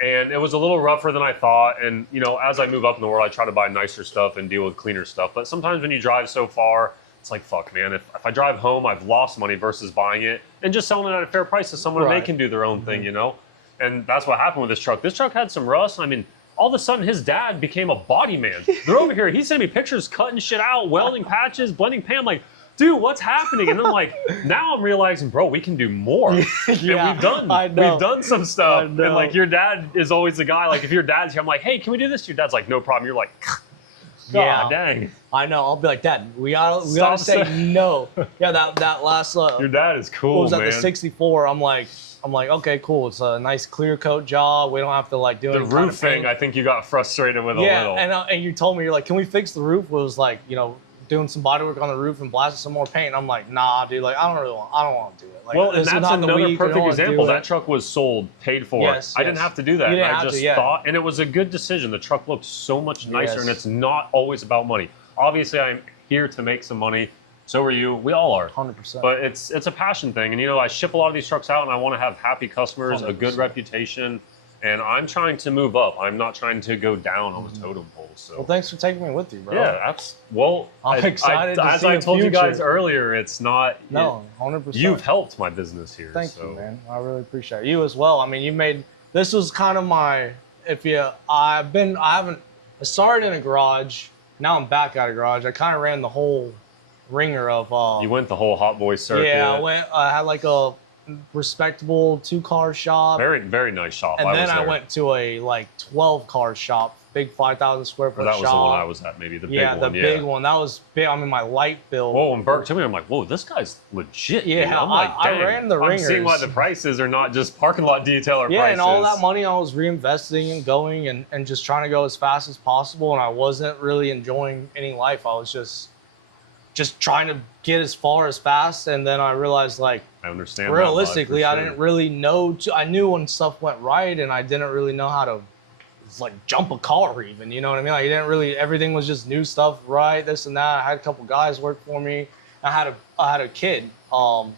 And it was a little rougher than I thought. And, you know, as I move up in the world, I try to buy nicer stuff and deal with cleaner stuff. But sometimes when you drive so far, it's like, fuck, man, if I drive home, I've lost money versus buying it and just selling it at a fair price to someone and they can do their own thing, you know? And that's what happened with this truck. This truck had some rust. I mean, all of a sudden, his dad became a body man. They're over here. He's sending me pictures, cutting shit out, welding patches, blending paint. I'm like, dude, what's happening? And then like, now I'm realizing, bro, we can do more. Yeah, and we've done some stuff. And like your dad is always the guy, like if your dad's here, I'm like, hey, can we do this? Your dad's like, no problem. You're like, God dang. I know. I'll be like, Dad, we gotta say no. Yeah, that last your dad is cool. What was that, man. the 64? I'm like, okay, cool. It's a nice clear coat job. We don't have to like do the roof thing. I think you got frustrated with a little. Yeah, and you told me, you're like, can we fix the roof? It was like, you know, doing some body work on the roof and blasting some more paint. And I'm like, nah, dude, like I don't want to do it. Like, well, and that's another perfect example. That truck was sold, paid for. Yes, I didn't have to do that. I just thought, and it was a good decision. The truck looked so much nicer, and it's not always about money. Obviously, I'm here to make some money. So are you. We all are. 100%. But it's a passion thing, and you know, I ship a lot of these trucks out, and I want to have happy customers, 100%. A good reputation. And I'm trying to move up. I'm not trying to go down on the totem pole. So. Well, thanks for taking me with you, bro. Yeah, I'm excited. As I told you guys earlier, it's not. No, 100%. You've helped my business here. Thank you, man. I really appreciate it. You as well. I mean, you made this was kind of my. I started in a garage. Now I'm back at a garage. I kind of ran the whole ringer of. You went the whole hot boy circuit. Yeah, I had like a respectable 2-car shop. Very, very nice shop. And then I went to a like 12-car shop, big 5,000 square foot shop. That was the one I was at, maybe the big one. Yeah, the big one. That was big. I mean, my light bill. Whoa, and Burke told me, I'm like, whoa, this guy's legit. Yeah, dude. I'm like, I ran the ringers. I'm seeing why the prices are not just parking lot detailer prices. Yeah, and all that money I was reinvesting and going and just trying to go as fast as possible. And I wasn't really enjoying any life. I was just trying to get as far as fast, and then I realized, like, I understand. Realistically, I didn't really know. I knew when stuff went right, and I didn't really know how to, like, jump a car even. You know what I mean? Like, everything was just new stuff, right? This and that. I had a couple guys work for me. I had a kid, or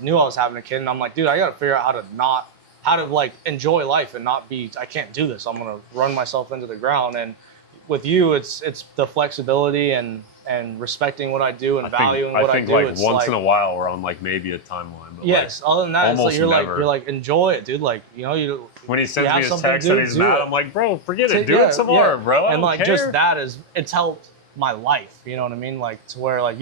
knew I was having a kid, and I'm like, dude, I got to figure out how to like enjoy life and not be. I can't do this. I'm gonna run myself into the ground. And with you, it's the flexibility and respecting what I do and valuing what I do. I think like once in a while we're on like maybe a timeline. But yes, like, other than that, it's like you're like enjoy it, dude. Like, you know, when he sends me his text that he's mad, I'm like, bro, forget it, do it some more, bro. And like just that it's helped my life. You know what I mean? Like to where like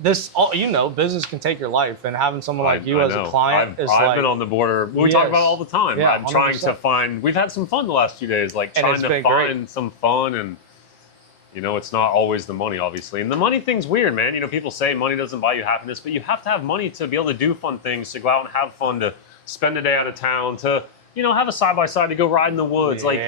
business can take your life, and having someone like you as a client is like. I've been on the border. We talk about it all the time. Yeah, I'm trying to find. We've had some fun the last few days, like trying to find some fun, and you know, it's not always the money, obviously. And the money thing's weird, man. You know, people say money doesn't buy you happiness, but you have to have money to be able to do fun things, to go out and have fun, to spend a day out of town, to have a side by side to go ride in the woods. Like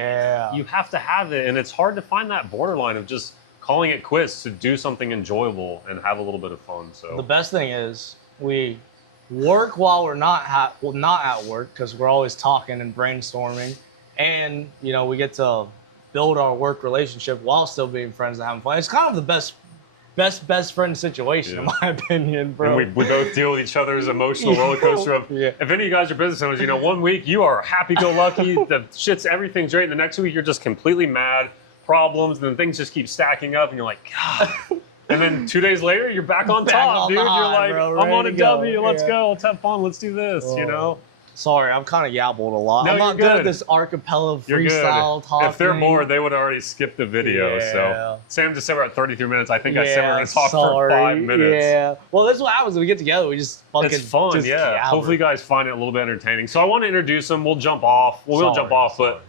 you have to have it, and it's hard to find that borderline of just calling it quits to do something enjoyable and have a little bit of fun. So the best thing is we work while we're not at work, because we're always talking and brainstorming, and we get to build our work relationship while still being friends and having fun. It's kind of the best friend situation, in my opinion, bro. And we both deal with each other's emotional roller coaster of, if any of you guys are business owners, 1 week you are happy-go-lucky, everything's great, and the next week you're just completely mad, problems, and then things just keep stacking up, and you're like, God. And then 2 days later, you're back on top, dude. You're like, I'm on a W, let's go, let's have fun, let's do this, Sorry, I'm kind of yabbled a lot. No, I'm not you're good at good. this acapella You're freestyle good. talking. If they're bored, they would already skip the video. Yeah. So Sam just said we're at 33 minutes. I think I said we're going to talk for sorry. 5 minutes. Yeah. Well, this is what happens when we get together. We just fucking. It's fun, just yeah. jabber. Hopefully, you guys find it a little bit entertaining. So I want to introduce them. We'll jump off. Well, we'll jump off, but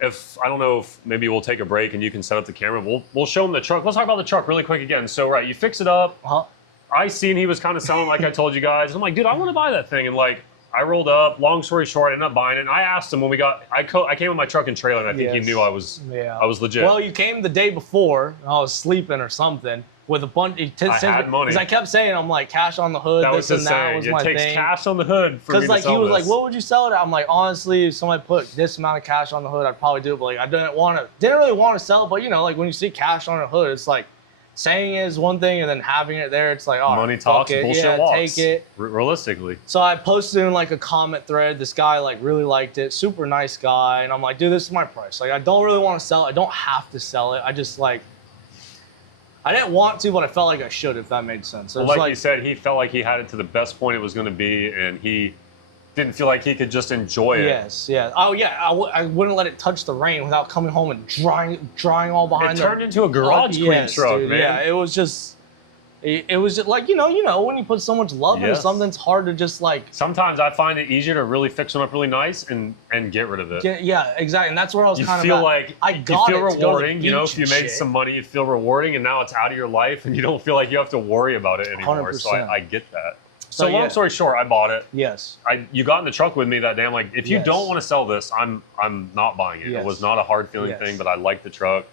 if I don't know if maybe we'll take a break and you can set up the camera. We'll show them the truck. Let's talk about the truck really quick again. So you fix it up. I seen he was kind of selling like I told you guys. I'm like, dude, I want to buy that thing, and like. I rolled up. Long story short, I ended up buying it. And I asked him when we got. I came with my truck and trailer, and I think he knew I was. Yeah. I was legit. Well, you came the day before. And I was sleeping or something with a bunch. I had money. Because I kept saying, I'm like, cash on the hood. That was this his and that saying. was It my takes thing. cash on the hood for me to Because like sell he was this. like, what would you sell it at? I'm like, honestly, if somebody put this amount of cash on the hood, I'd probably do it. But like, I didn't really want to sell it. But you know, like when you see cash on a hood, it's like. Saying it is one thing, and then having it there, it's like, oh, money talks, bullshit walks. Take it. Realistically. So I posted in like a comment thread. This guy like really liked it, super nice guy, and I'm like, dude, this is my price. Like, I don't really want to sell it. I don't have to sell it. I just like, I didn't want to, but I felt like I should, if that made sense. So well, like you said, he felt like he had it to the best point it was going to be, and he didn't feel like he could just enjoy it. Yes, yeah. Oh, yeah. I wouldn't let it touch the rain without coming home and drying all behind. It turned into a garage queen truck, dude, man. Yeah, it was just like you know when you put so much love into something, it's hard to just like. Sometimes I find it easier to really fix them up really nice and get rid of it. Yeah, exactly, and that's where I was kind of. You feel like you feel rewarding. You know, if you made shit. some money, you feel rewarding, and now it's out of your life, and you don't feel like you have to worry about it anymore. 100%. So I get that. So long story short, I bought it. Yes. You got in the truck with me that day. I'm like, if you don't want to sell this, I'm not buying it. Yes. It was not a hard feeling thing, but I liked the truck.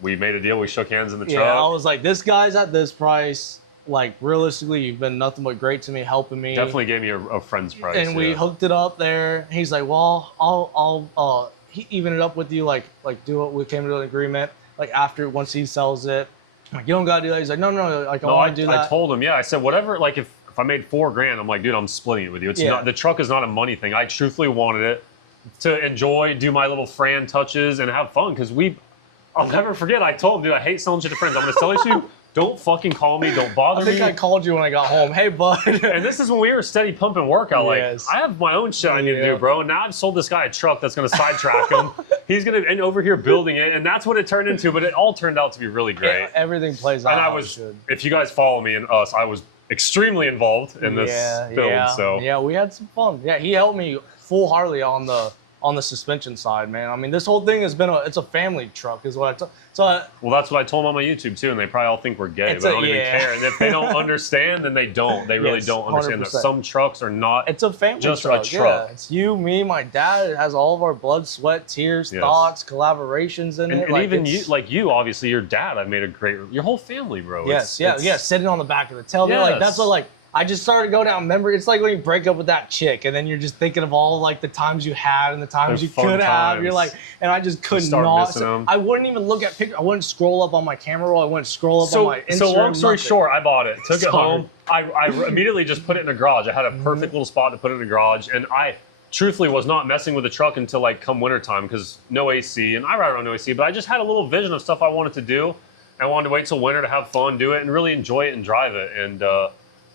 We made a deal. We shook hands in the truck. Yeah, I was like, this guy's at this price. Like, realistically, you've been nothing but great to me, helping me. Definitely gave me a friend's price. And we hooked it up there. He's like, well, I'll he even it up with you, like do it. We came to an agreement. Like once he sells it, I'm like, you don't gotta do that. He's like, no, like I want to do that. I told him, yeah. I said, whatever. Like if I made $4,000, I'm like, dude, I'm splitting it with you. It's not the truck is not a money thing. I truthfully wanted it to enjoy, do my little Fran touches, and have fun. Because I'll never forget. I told him, dude, I hate selling shit to friends. I'm gonna sell it to you. Don't fucking call me. Don't bother me. I think I called you when I got home. Hey, bud. And this is when we were steady pumping workout. Like, I have my own shit I need to do, bro. And now I've sold this guy a truck that's going to sidetrack him. He's going to end over here building it. And that's what it turned into. But it all turned out to be really great. Everything plays out. And if you guys follow me and us, I was extremely involved in this build. So yeah, we had some fun. Yeah, he helped me full-heartedly on the suspension side, man. I mean, this whole thing has been it's a family truck, is what I well, that's what I told them on my YouTube too, and they probably all think we're gay, but I don't even care. And if they don't understand, then they don't. They really don't understand 100%. That some trucks are not. It's a family just truck. a truck. Yeah. It's you, me, my dad. It has all of our blood, sweat, tears, thoughts, collaborations in it. And even you, obviously, your dad. I made a great. Your whole family, bro. Yes, sitting on the back of the tailgate. Yes. Like that's what I just started to go down memory. It's like when you break up with that chick, and then you're just thinking of all like the times you had and the times you could have. You're like, and I just could not. I wouldn't even look at pictures. I wouldn't scroll up on my camera roll. I wouldn't scroll up on my Instagram. So long story short, I bought it, took it home. I immediately just put it in a garage. I had a perfect little spot to put it in the garage, and I truthfully was not messing with the truck until like come wintertime because no AC, and I ride around no AC. But I just had a little vision of stuff I wanted to do. I wanted to wait till winter to have fun, do it, and really enjoy it and drive it. And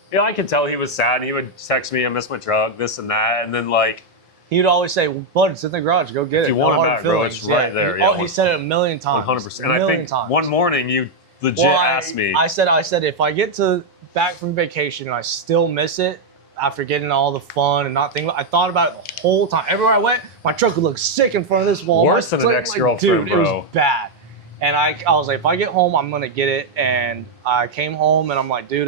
yeah, I could tell he was sad. He would text me, I miss my truck, this and that. And then, like... He would always say, bud, it's in the garage. Go get it. If you want it back, bro, it's right there. He said it a million times. 100%. And I think one morning you legit asked me... I said, if I get back from vacation and I still miss it, after getting all the fun and not thinking... I thought about it the whole time. Everywhere I went, my truck would look sick in front of this wall. Worse than an ex-girlfriend, dude, bro. It was bad. And I was like, if I get home, I'm going to get it. And I came home, and I'm like, dude...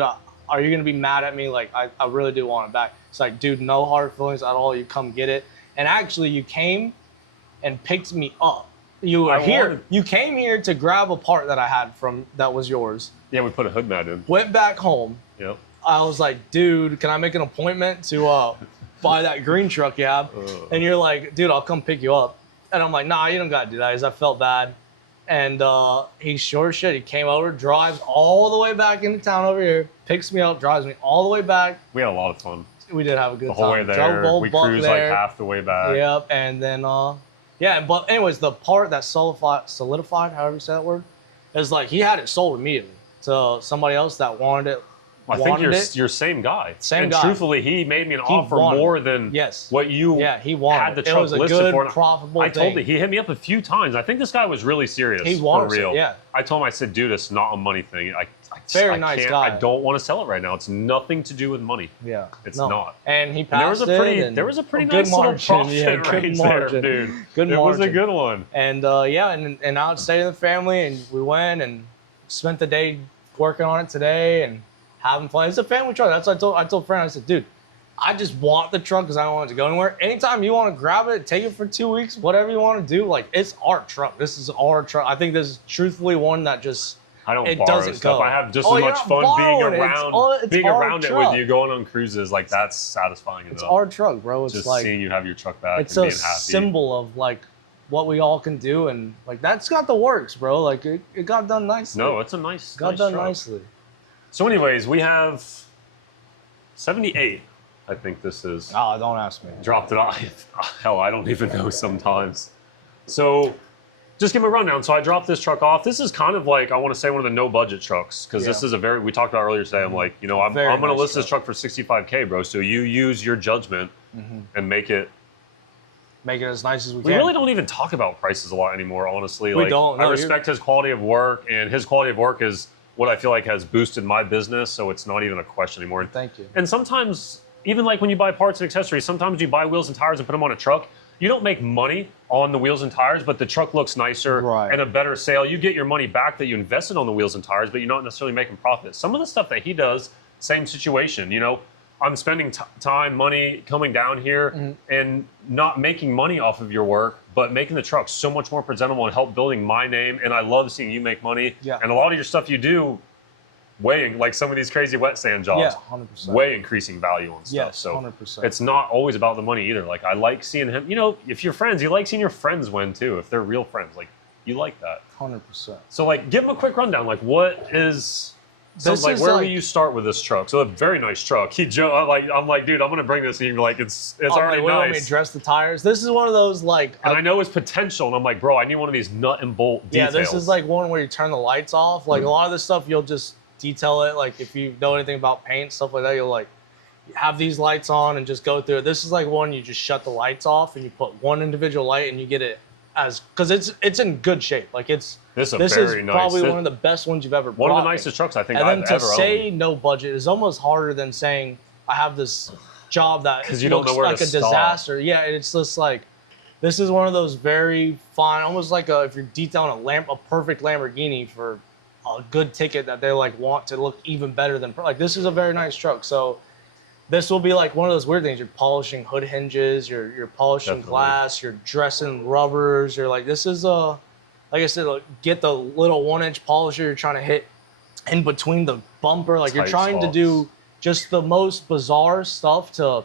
are you going to be mad at me? Like, I really do want it back. It's like, dude, no hard feelings at all. You come get it. And actually, you came and picked me up. You were here. You came here to grab a part that I had that was yours. Yeah, we put a hood mat in. Went back home. Yep. I was like, dude, can I make an appointment to buy that green truck you have? And you're like, dude, I'll come pick you up. And I'm like, nah, you don't got to do that because I felt bad. And he sure as shit, he came over, drives all the way back into town over here, picks me up, drives me all the way back. We had a lot of fun. We did have a good time. The whole way there. We cruised like half the way back. Yep. And then, but anyways, the part that solidified, however you say that word, is like he had it sold immediately to somebody else that wanted it I think wanted it. you're same guy. Same and guy. truthfully, he made me an offer more than what you he wanted. had the It truck was a listed good, for. And profitable I told thing. him, he hit me up a few times. I think this guy was really serious. He for wanted real. it, yeah. I told him, I said, dude, it's not a money thing. Very nice can't, guy. I don't want to sell it right now. It's nothing to do with money. Yeah, it's not. And he passed there was a pretty nice margin. little profit range there, dude. Good margin. It was a good one. And and I would stay with the family, and we went and spent the day working on it today and having fun. It's a family truck. That's what I told Fran. I said, dude, I just want the truck because I don't want it to go anywhere. Anytime you want to grab it, take it for 2 weeks, whatever you want to do, like, it's our truck. This is our truck. I think this is truthfully one that just I don't it borrow doesn't stuff. go. I have just as much fun being around it with you, going on cruises. Like, that's satisfying enough. It's our truck, bro. It's just like seeing you have your truck back it's and a being happy. symbol of like what we all can do, and like that's got the works, bro. Like it got done nicely. No, it's a nice. Got nice done truck. nicely. So, anyways, we have 78. I think this is. Oh, don't ask me. Dropped it off. Hell, I don't even know sometimes. So, just give me a rundown. So I dropped this truck off. This is kind of like, I want to say, one of the no budget trucks, because this is we talked about earlier today. I'm like, I'm going to list this truck for $65K, bro. So you use your judgment and make it as nice as we can. We really don't even talk about prices a lot anymore, honestly. We don't. No, I respect his quality of work, and his quality of work is what I feel like has boosted my business. So it's not even a question anymore. Thank you. And sometimes, even like when you buy parts and accessories, sometimes you buy wheels and tires and put them on a truck. You don't make money on the wheels and tires, but the truck looks nicer and a better sale. You get your money back that you invested on the wheels and tires, but you're not necessarily making profit. Some of the stuff that he does, same situation. I'm spending time, money coming down here and not making money off of your work, but making the truck so much more presentable and help building my name. And I love seeing you make money. Yeah. And a lot of your stuff you do, weighing like some of these crazy wet sand jobs, 100%. way increasing value on stuff. Yes, so 100%. it's not always about the money either. Like, I like seeing him, if you're friends, you like seeing your friends win too. If they're real friends, like, you like that. 100%. So, like, give him a quick rundown. Like, what is... So, where will you start with this truck? So, a very nice truck. I'm like, dude, I'm gonna bring this, and you're like, it's already nice. Want me to dress the tires? This is one of those like. And I know its potential, and I'm like, bro, I need one of these nut and bolt details. Yeah, this is like one where you turn the lights off. Like a lot of this stuff, you'll just detail it. Like if you know anything about paint, stuff like that, you'll like have these lights on and just go through it. This is like one you just shut the lights off and you put one individual light and you get it because it's in good shape. Like this is probably one of the best ones you've ever brought. One of the nicest trucks I think I've ever owned. And then to say no budget is almost harder than saying I have this job that looks like a disaster. Yeah, it's just like this is one of those very fine, almost like if you're detailing a perfect Lamborghini for a good ticket that they like want to look even better than like this is a very nice truck. So this will be like one of those weird things. You're polishing hood hinges, you're polishing glass, you're dressing rubbers. You're like, this is like I said, like, get the little 1-inch polisher you're trying to hit in between the bumper. Like you're trying to do just the most bizarre stuff to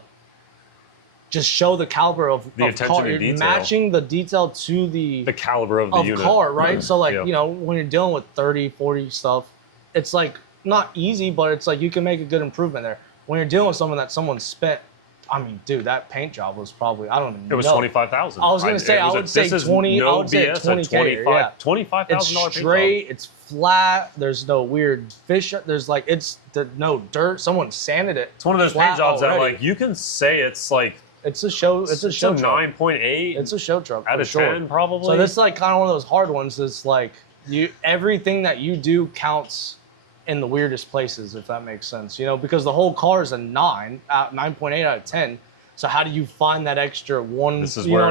just show the caliber of car. You're matching the detail to the caliber of the unit. Car, right? So like, when you're dealing with 30, 40 stuff, it's like not easy, but it's like you can make a good improvement there. When you're dealing with someone that someone spent, I mean, dude, that paint job was probably, I don't even know. It was $25,000. I was going to say, I would say 20, I would say 20K. Yeah. $25,000 It's straight, it's flat, there's no weird fish, there's like, no dirt, someone sanded it. It's one of those paint jobs that like, you can say it's like, it's a show truck. 9.8. It's a show truck. Out of 10, probably. So this is like kind of one of those hard ones. It's like everything that you do counts in the weirdest places, if that makes sense. Because the whole car is a 9.8 out of 10. So how do you find that extra one? This is where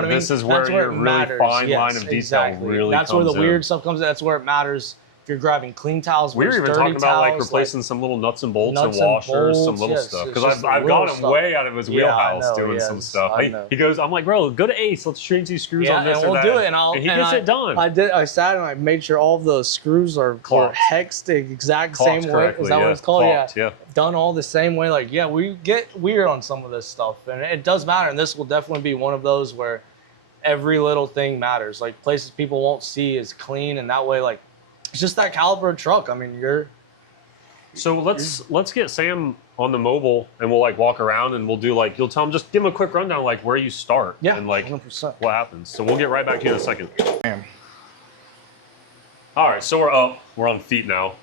your really fine line of detail really That's comes where the weird stuff comes in. That's where it matters. If you're grabbing clean towels, we were even talking about like replacing some little nuts and bolts and washers, some little stuff. Because I've got him way out of his wheelhouse doing some stuff. He goes, I'm like, bro, go to Ace. Let's change these screws on this or that. We'll do it, and he gets it done. I sat and I made sure all the screws are hexed the exact same way. Is that what it's called? Yeah. Done all the same way. Like, yeah, we get weird on some of this stuff, and it does matter. And this will definitely be one of those where every little thing matters. Like places people won't see is clean, and that way, like. It's just that caliber of truck. I mean, So let's get Sam on the mobile and we'll like walk around and we'll do like you'll tell him just give him a quick rundown like where you start and like 100%. What happens. So we'll get right back to you in a second. All right, so we're up. We're on feet now.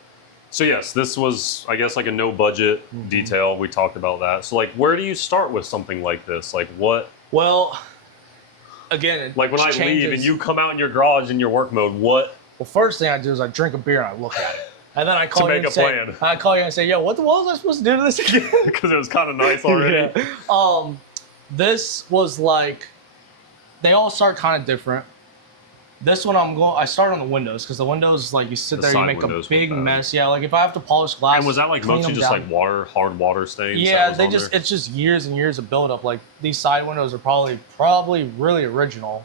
So yes, this was, I guess, like a no budget detail. We talked about that. So like, where do you start with something like this? Like what? Well, again, like when I leave and you come out in your garage in your work mode, what? Well, first thing I do is I drink a beer and I look at it. And then I call you and say, yo, what was I supposed to do to this again? Because it was kind of nice already. Yeah. This was like, they all start kind of different. This one I start on the windows because the windows, like you sit there, you make a big mess. Yeah, like if I have to polish glass. And was that like mostly just like hard water stains? Yeah, it's just years and years of buildup. Like these side windows are probably really original.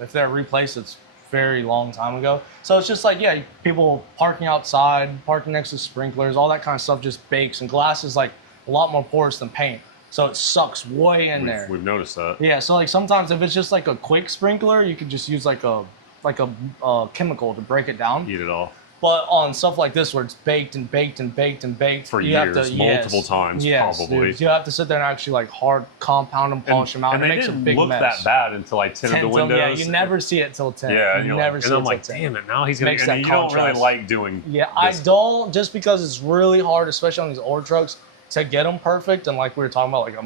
If they're replaced, it's very long time ago. So it's just like, yeah, people parking outside, parking next to sprinklers, all that kind of stuff just bakes. And glass is like a lot more porous than paint. So it sucks way in there. We've noticed that. Yeah, so like sometimes if it's just like a quick sprinkler, you could just use like a chemical to break it down. Eat it off. But on stuff like this where it's baked and baked and baked and baked for years, multiple times, probably. Dude, you have to sit there and actually like hard compound and polish them out. And it makes a big mess. Look that bad until I tinted the windows. Yeah, you never see it till 10. Yeah, you never see it. And I'm like, damn it, now he's gonna. And you don't really like doing. Yeah, I don't, just because it's really hard, especially on these older trucks, to get them perfect. And like we were talking about, like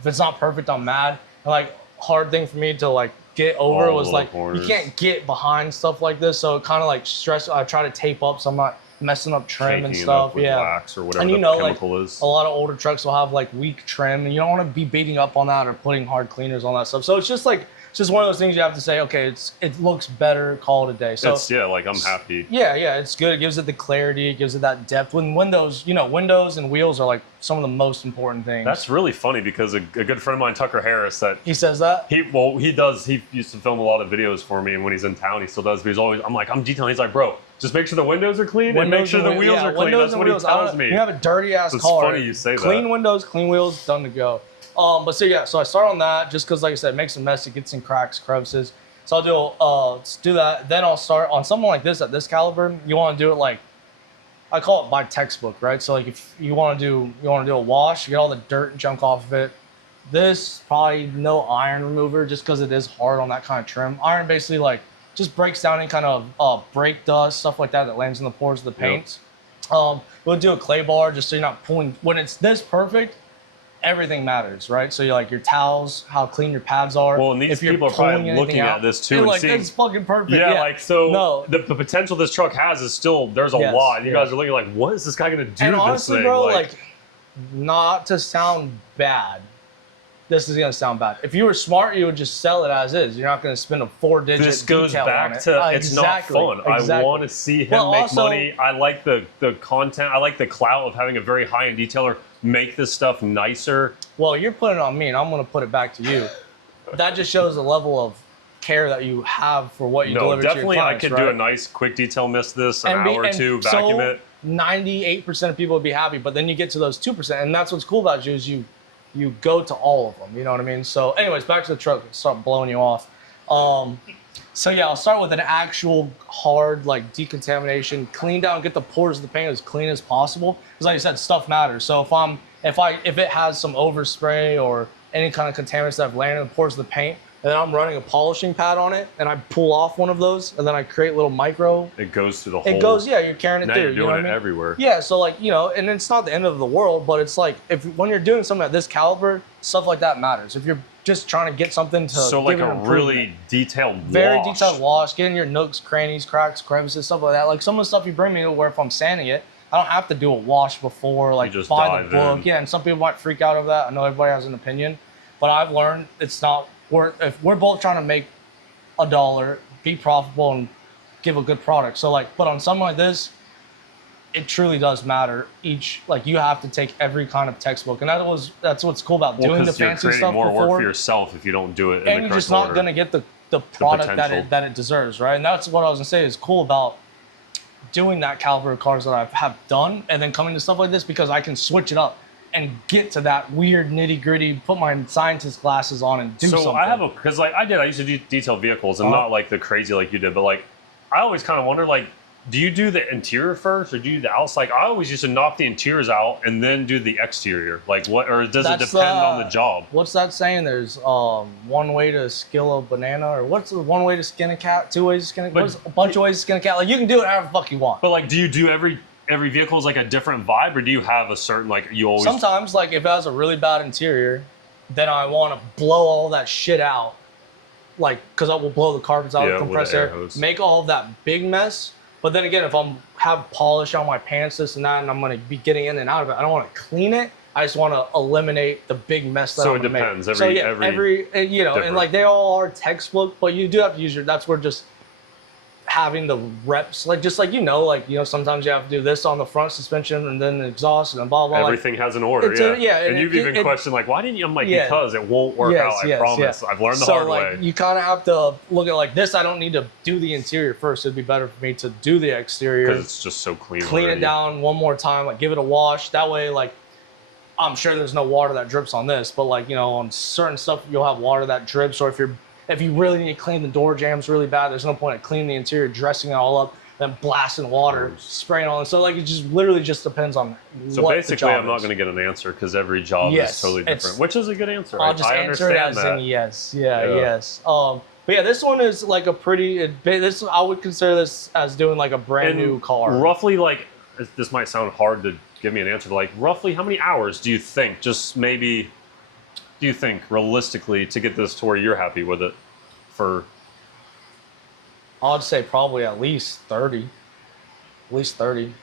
if it's not perfect, I'm mad. And like hard thing for me to like get over was like you can't get behind stuff like this, so it kind of like I try to tape up so I'm not messing up trim and stuff. Yeah, wax or whatever and the chemical is. A lot of older trucks will have like weak trim, and you don't want to be beating up on that or putting hard cleaners on that stuff. So it's just like one of those things you have to say, okay, it looks better, call it a day. So like I'm happy. Yeah, it's good. It gives it the clarity, it gives it that depth. When windows and wheels are like some of the most important things. That's really funny because a good friend of mine, Tucker Harris, he says that? He used to film a lot of videos for me, and when he's in town he still does, but I'm like, I'm detailing. He's like, bro, just make sure the windows are clean and make sure the wheels are clean. That's what he tells me. You have a dirty ass car. It's funny you say that. Clean windows, clean wheels, done to go. But so I start on that just because, like I said, it makes a mess. It gets in cracks, crevices. So I'll do that. Then I'll start on something like this at this caliber. You want to do it like, I call it by textbook, right? So like if you want to do a wash, you get all the dirt and junk off of it. This probably no iron remover just because it is hard on that kind of trim. Iron basically like just breaks down any kind of brake dust, stuff like that lands in the pores of the paint. Yep. We'll do a clay bar just so you're not pulling. When it's this perfect, everything matters, right? So you're like your towels, how clean your pads are. Well, and these people are probably looking at this too and seeing, it's fucking perfect. Yeah, like the potential this truck has is still there's a lot. You guys are looking like, what is this guy gonna do and to honestly, this thing? Bro, like not to sound bad. This is gonna sound bad. If you were smart, you would just sell it as is. You're not gonna spend a 4-digit. This goes back to it's not fun. I want to see him make money. I like the content. I like the clout of having a very high-end detailer make this stuff nicer. Well, you're putting it on me, and I'm gonna put it back to you. That just shows the level of care that you have for what you deliver to your clients. Definitely, I could do a nice quick detail mist this an hour or two, vacuum it. 98% of people would be happy, but then you get to those 2%, and that's what's cool about you is you go to all of them, you know what I mean? So anyways, back to the truck, start blowing you off. So yeah, I'll start with an actual hard like decontamination, clean down, get the pores of the paint as clean as possible. Because like I said, stuff matters. So if it has some overspray or any kind of contaminants that have landed in the pores of the paint, and then I'm running a polishing pad on it, and I pull off one of those, and then I create little micro. It goes through the whole. It goes, yeah. You're carrying it now through. You're doing you know it everywhere. Yeah. So like and it's not the end of the world, but it's like when you're doing something at this caliber, stuff like that matters. If you're just trying to get something to like a really detailed very detailed wash, getting your nooks, crannies, cracks, crevices, stuff like that. Like some of the stuff you bring me to where if I'm sanding it, I don't have to do a wash before, like buy the book. Yeah, and some people might freak out over that. I know everybody has an opinion, but I've learned it's not. If we're both trying to make $1, be profitable, and give a good product. So like, but on something like this, it truly does matter. You have to take every kind of textbook, and that's what's cool about doing the fancy stuff more before. work for yourself if you don't do it. And you're just not gonna get the product that it deserves, right? And that's what I was gonna say is cool about doing that caliber of cars that I have done, and then coming to stuff like this because I can switch it up and get to that weird nitty gritty, put my scientist glasses on and do something. So I have because like I used to do detail vehicles and not like the crazy like you did, but like I always kind of wonder like, do you do the interior first or do you do the outside? Like I always used to knock the interiors out and then do the exterior. Like what, or does it depend on the job? What's that saying? There's one way to skill a banana, or what's the one way to skin a cat, two ways to skin a cat? There's a bunch of ways to skin a cat. Like you can do it however the fuck you want. But like, do you do every every vehicle is like a different vibe, or do you have a certain like you always? Sometimes, like if it has a really bad interior, then I want to blow all that shit out, like because I will blow the carpets out, compress air, make all of that big mess. But then again, if I'm have polish on my pants, this and that, and I'm gonna be getting in and out of it, I don't want to clean it. I just want to eliminate the big mess that I'm gonna make. So it depends. Every you know, and like they all are textbook, but you do have to use your. That's where just having the reps, like just like sometimes you have to do this on the front suspension and then the exhaust and then blah blah. Everything has an order, and you've even questioned like, why didn't you? I'm like, because it won't work out. I promise. I've learned the hard way. You kind of have to look at like this. I don't need to do the interior first. It'd be better for me to do the exterior because it's just so clean. Clean it down one more time, like give it a wash. That way, like I'm sure there's no water that drips on this, but like on certain stuff you'll have water that drips, or if you really need to clean the door jambs really bad, there's no point in cleaning the interior, dressing it all up, then blasting water, spraying all. So like it just literally just depends on. So what basically, the job I'm not going to get an answer because every job is totally different, which is a good answer. I'll just answer it as in yes, yes. But yeah, this one is like a pretty. This I would consider this as doing like a brand new car. Roughly, like this might sound hard to give me an answer, but like roughly how many hours do you think? Just maybe. Do you think realistically to get this to where you're happy with it? For I'd say probably at least 30. At least 30.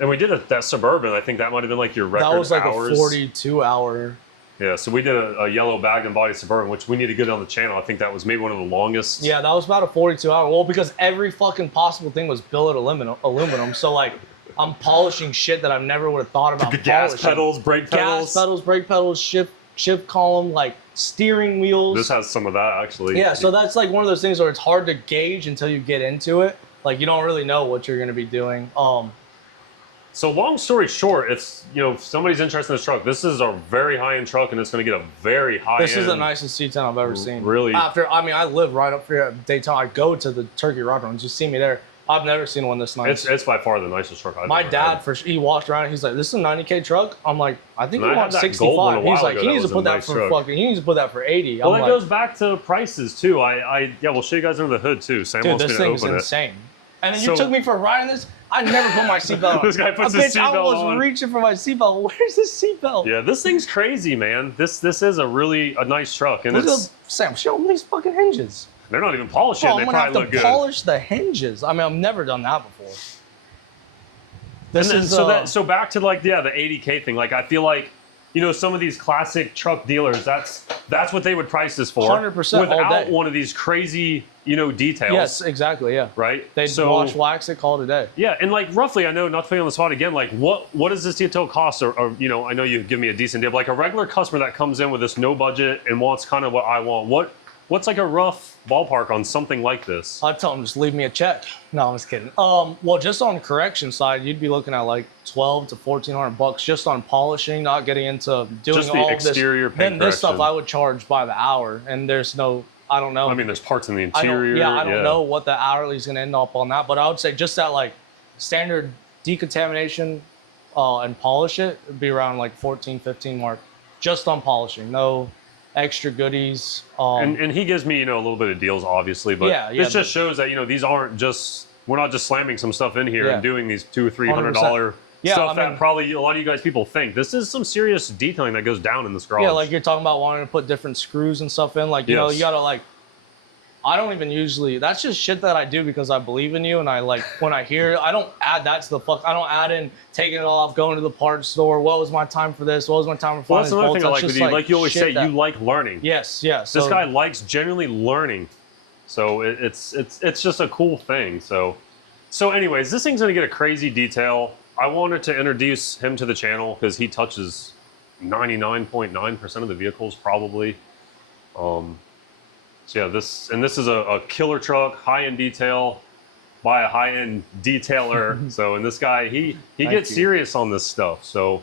And we did that Suburban. I think that might have been like your record hours. That was like a 42-hour. Yeah, so we did a yellow bagged and body Suburban, which we need to get on the channel. I think that was maybe one of the longest. Yeah, that was about a 42-hour. Well, because every fucking possible thing was billet aluminum. So like I'm polishing shit that I never would have thought about. Gas pedals, brake pedals. Gas pedals, brake pedals, shift column, like steering wheels. This has some of that actually. Yeah, so that's like one of those things where it's hard to gauge until you get into it. Like you don't really know what you're going to be doing. So long story short, if somebody's interested in this truck, this is a very high-end truck, and it's going to get a very high-end. This is the nicest C10 I've ever seen. Really? I live right up here at Daytona. I go to the Turkey Rod Runs. You see me there. I've never seen one this nice. It's by far the nicest truck I've ever My dad, had. He walked around. He's like, "This is a 90K truck." I'm like, "I think he wants 65." He's like, "He needs to put that for fucking. He needs to put that for 80." Well, that goes back to prices too. We'll show you guys under the hood too. Sam wants me to open it. Dude, this thing is insane. And then you took me for a ride in this. I never put my seatbelt on. This guy puts his seatbelt on. I was reaching for my seatbelt. Where's the seatbelt? Yeah, this thing's crazy, man. This is a nice truck, and Sam, show them these fucking hinges. They're not even polished yet. They probably look good. I'm gonna have to polish the hinges. I mean, I've never done that before. So back to like the 80K thing. Like I feel like some of these classic truck dealers, that's what they would price this for. 100% without one of these crazy details. Yes, exactly. Yeah. Right. They'd wash, wax it, call it a day. Yeah, and like roughly, I know not to put you on the spot again. Like what does this detail cost? Or I know you give me a decent deal. But like a regular customer that comes in with this no budget and wants kind of what I want. What's like a rough ballpark on something like this? I'd tell them just leave me a check. No, I'm just kidding. Well, just on correction side, you'd be looking at like $1,200 to $1,400 just on polishing, not getting into doing just the all exterior this. Then this stuff I would charge by the hour, and there's no, I don't know. I mean, there's parts in the interior. I don't know what the hourly is going to end up on that, but I would say just that like standard decontamination and polish it would be around like 14, 15 mark, just on polishing. No extra goodies. And he gives me, a little bit of deals, obviously, but this just shows that, these aren't just, we're not just slamming some stuff in here and doing these $200 or $300 stuff that probably a lot of you guys people think. This is some serious detailing that goes down in this garage. Yeah, like you're talking about wanting to put different screws and stuff in. Like, you know, you gotta like, I don't even usually, that's just shit that I do because I believe in you. And I like, when I hear, I don't add that to the I don't add in taking it off, going to the parts store. What was my time for this? What was my time for finding bolts? That's another thing I like with you. Like you always say, you like learning. Yes, yes. This guy likes genuinely learning. So it's just a cool thing. So anyways, this thing's gonna get a crazy detail. I wanted to introduce him to the channel because he touches 99.9% of the vehicles probably. So yeah, this is a killer truck, high-end detail by a high-end detailer. So, and this guy, he gets serious on this stuff. So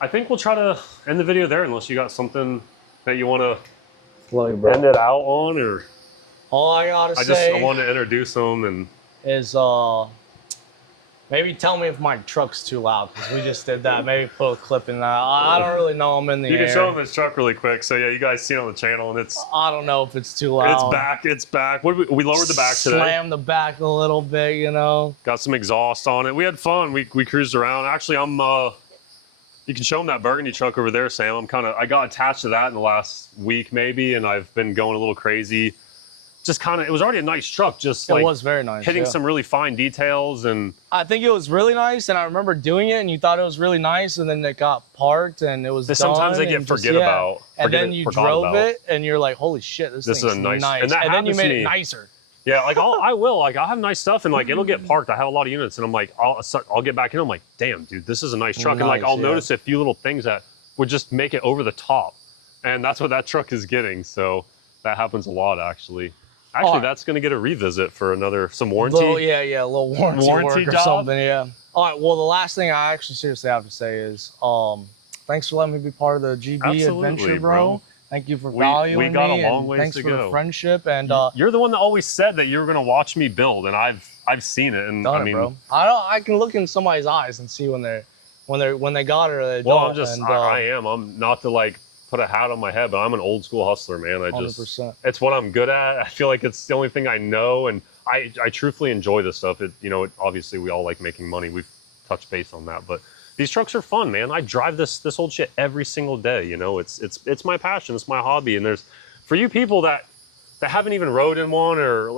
I think we'll try to end the video there unless you got something that you want to end it out on, or all I gotta say I want to introduce him and is Maybe tell me if my truck's too loud because we just did that. Maybe put a clip in that. I don't really know. I'm in the air. You can show him his truck really quick. So yeah, you guys see it on the channel, and I don't know if it's too loud. It's back. It's back. What we lowered the back today. Slammed the back a little bit, you know. Got some exhaust on it. We had fun. We cruised around. Actually, you can show him that burgundy truck over there, Sam. I got attached to that in the last week maybe, and I've been going a little crazy. Just it was already a nice truck. Just like it was very nice. Hitting yeah. some really fine details, and I think it was really nice. And I remember doing it, and you thought it was really nice, and then it got parked, and it was done. Sometimes they get about. And then you drove it, and you're like, "Holy shit, this thing's is a nice." And then you made it nicer. Yeah, like I'll have nice stuff, and like it'll get parked. I have a lot of units, and I'm like, I'll get back in. I'm like, damn, dude, this is a nice truck, and like I'll notice a few little things that would just make it over the top, and that's what that truck is getting. So that happens a lot, actually. Actually, that's going to get a revisit for some warranty. A little warranty work or job? something, yeah. All right, well, the last thing I actually seriously have to say is thanks for letting me be part of the GB adventure, bro. Thank you for valuing me. We got a long ways thanks to for go. the friendship. And you're the one that always said that you were going to watch me build, and I've seen it. And I mean, bro. I can look in somebody's eyes and see when they got it or they well, don't. I'm not to like put a hat on my head, but I'm an old school hustler, man. 100%. It's what I'm good at. I feel like it's the only thing I know, and I truthfully enjoy this stuff. Obviously we all like making money. We've touched base on that, but these trucks are fun, man. I drive this old shit every single day. You know, it's my passion. It's my hobby. And there's, for you people that haven't even rode in one, or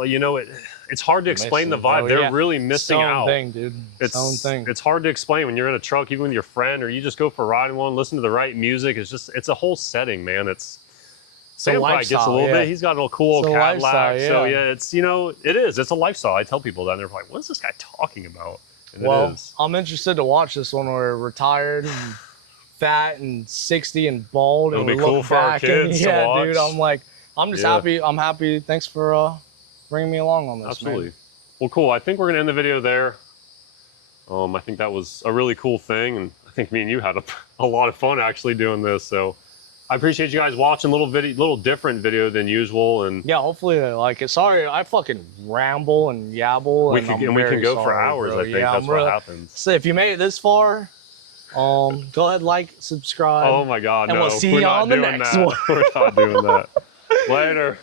it's hard to explain the vibe. They're really missing out. Thing, dude. It's hard to explain when you're in a truck, even with your friend, or you just go for a ride in one, listen to the right music. It's a whole setting, man. Sam probably gets a little bit. He's got a little cool old Cadillac. So yeah, it's a lifestyle. I tell people that, and they're like, "What's this guy talking about?" And well, I'm interested to watch this when we're retired and fat and 60 and bald. It'll and be cool for our kids to watch. Dude, I'm just happy. I'm happy. Thanks for bringing me along on this. Absolutely. Man. Well, cool. I think we're gonna end the video there. I think that was a really cool thing, and I think me and you had a lot of fun actually doing this. So I appreciate you guys watching. Little different video than usual, and yeah, hopefully they like it. Sorry, I fucking ramble and yabble. We can go for hours. Bro. I think that's what happens. So if you made it this far, go ahead, like, subscribe. Oh my God, and no. we'll see you on the next one. We're not doing that. Later.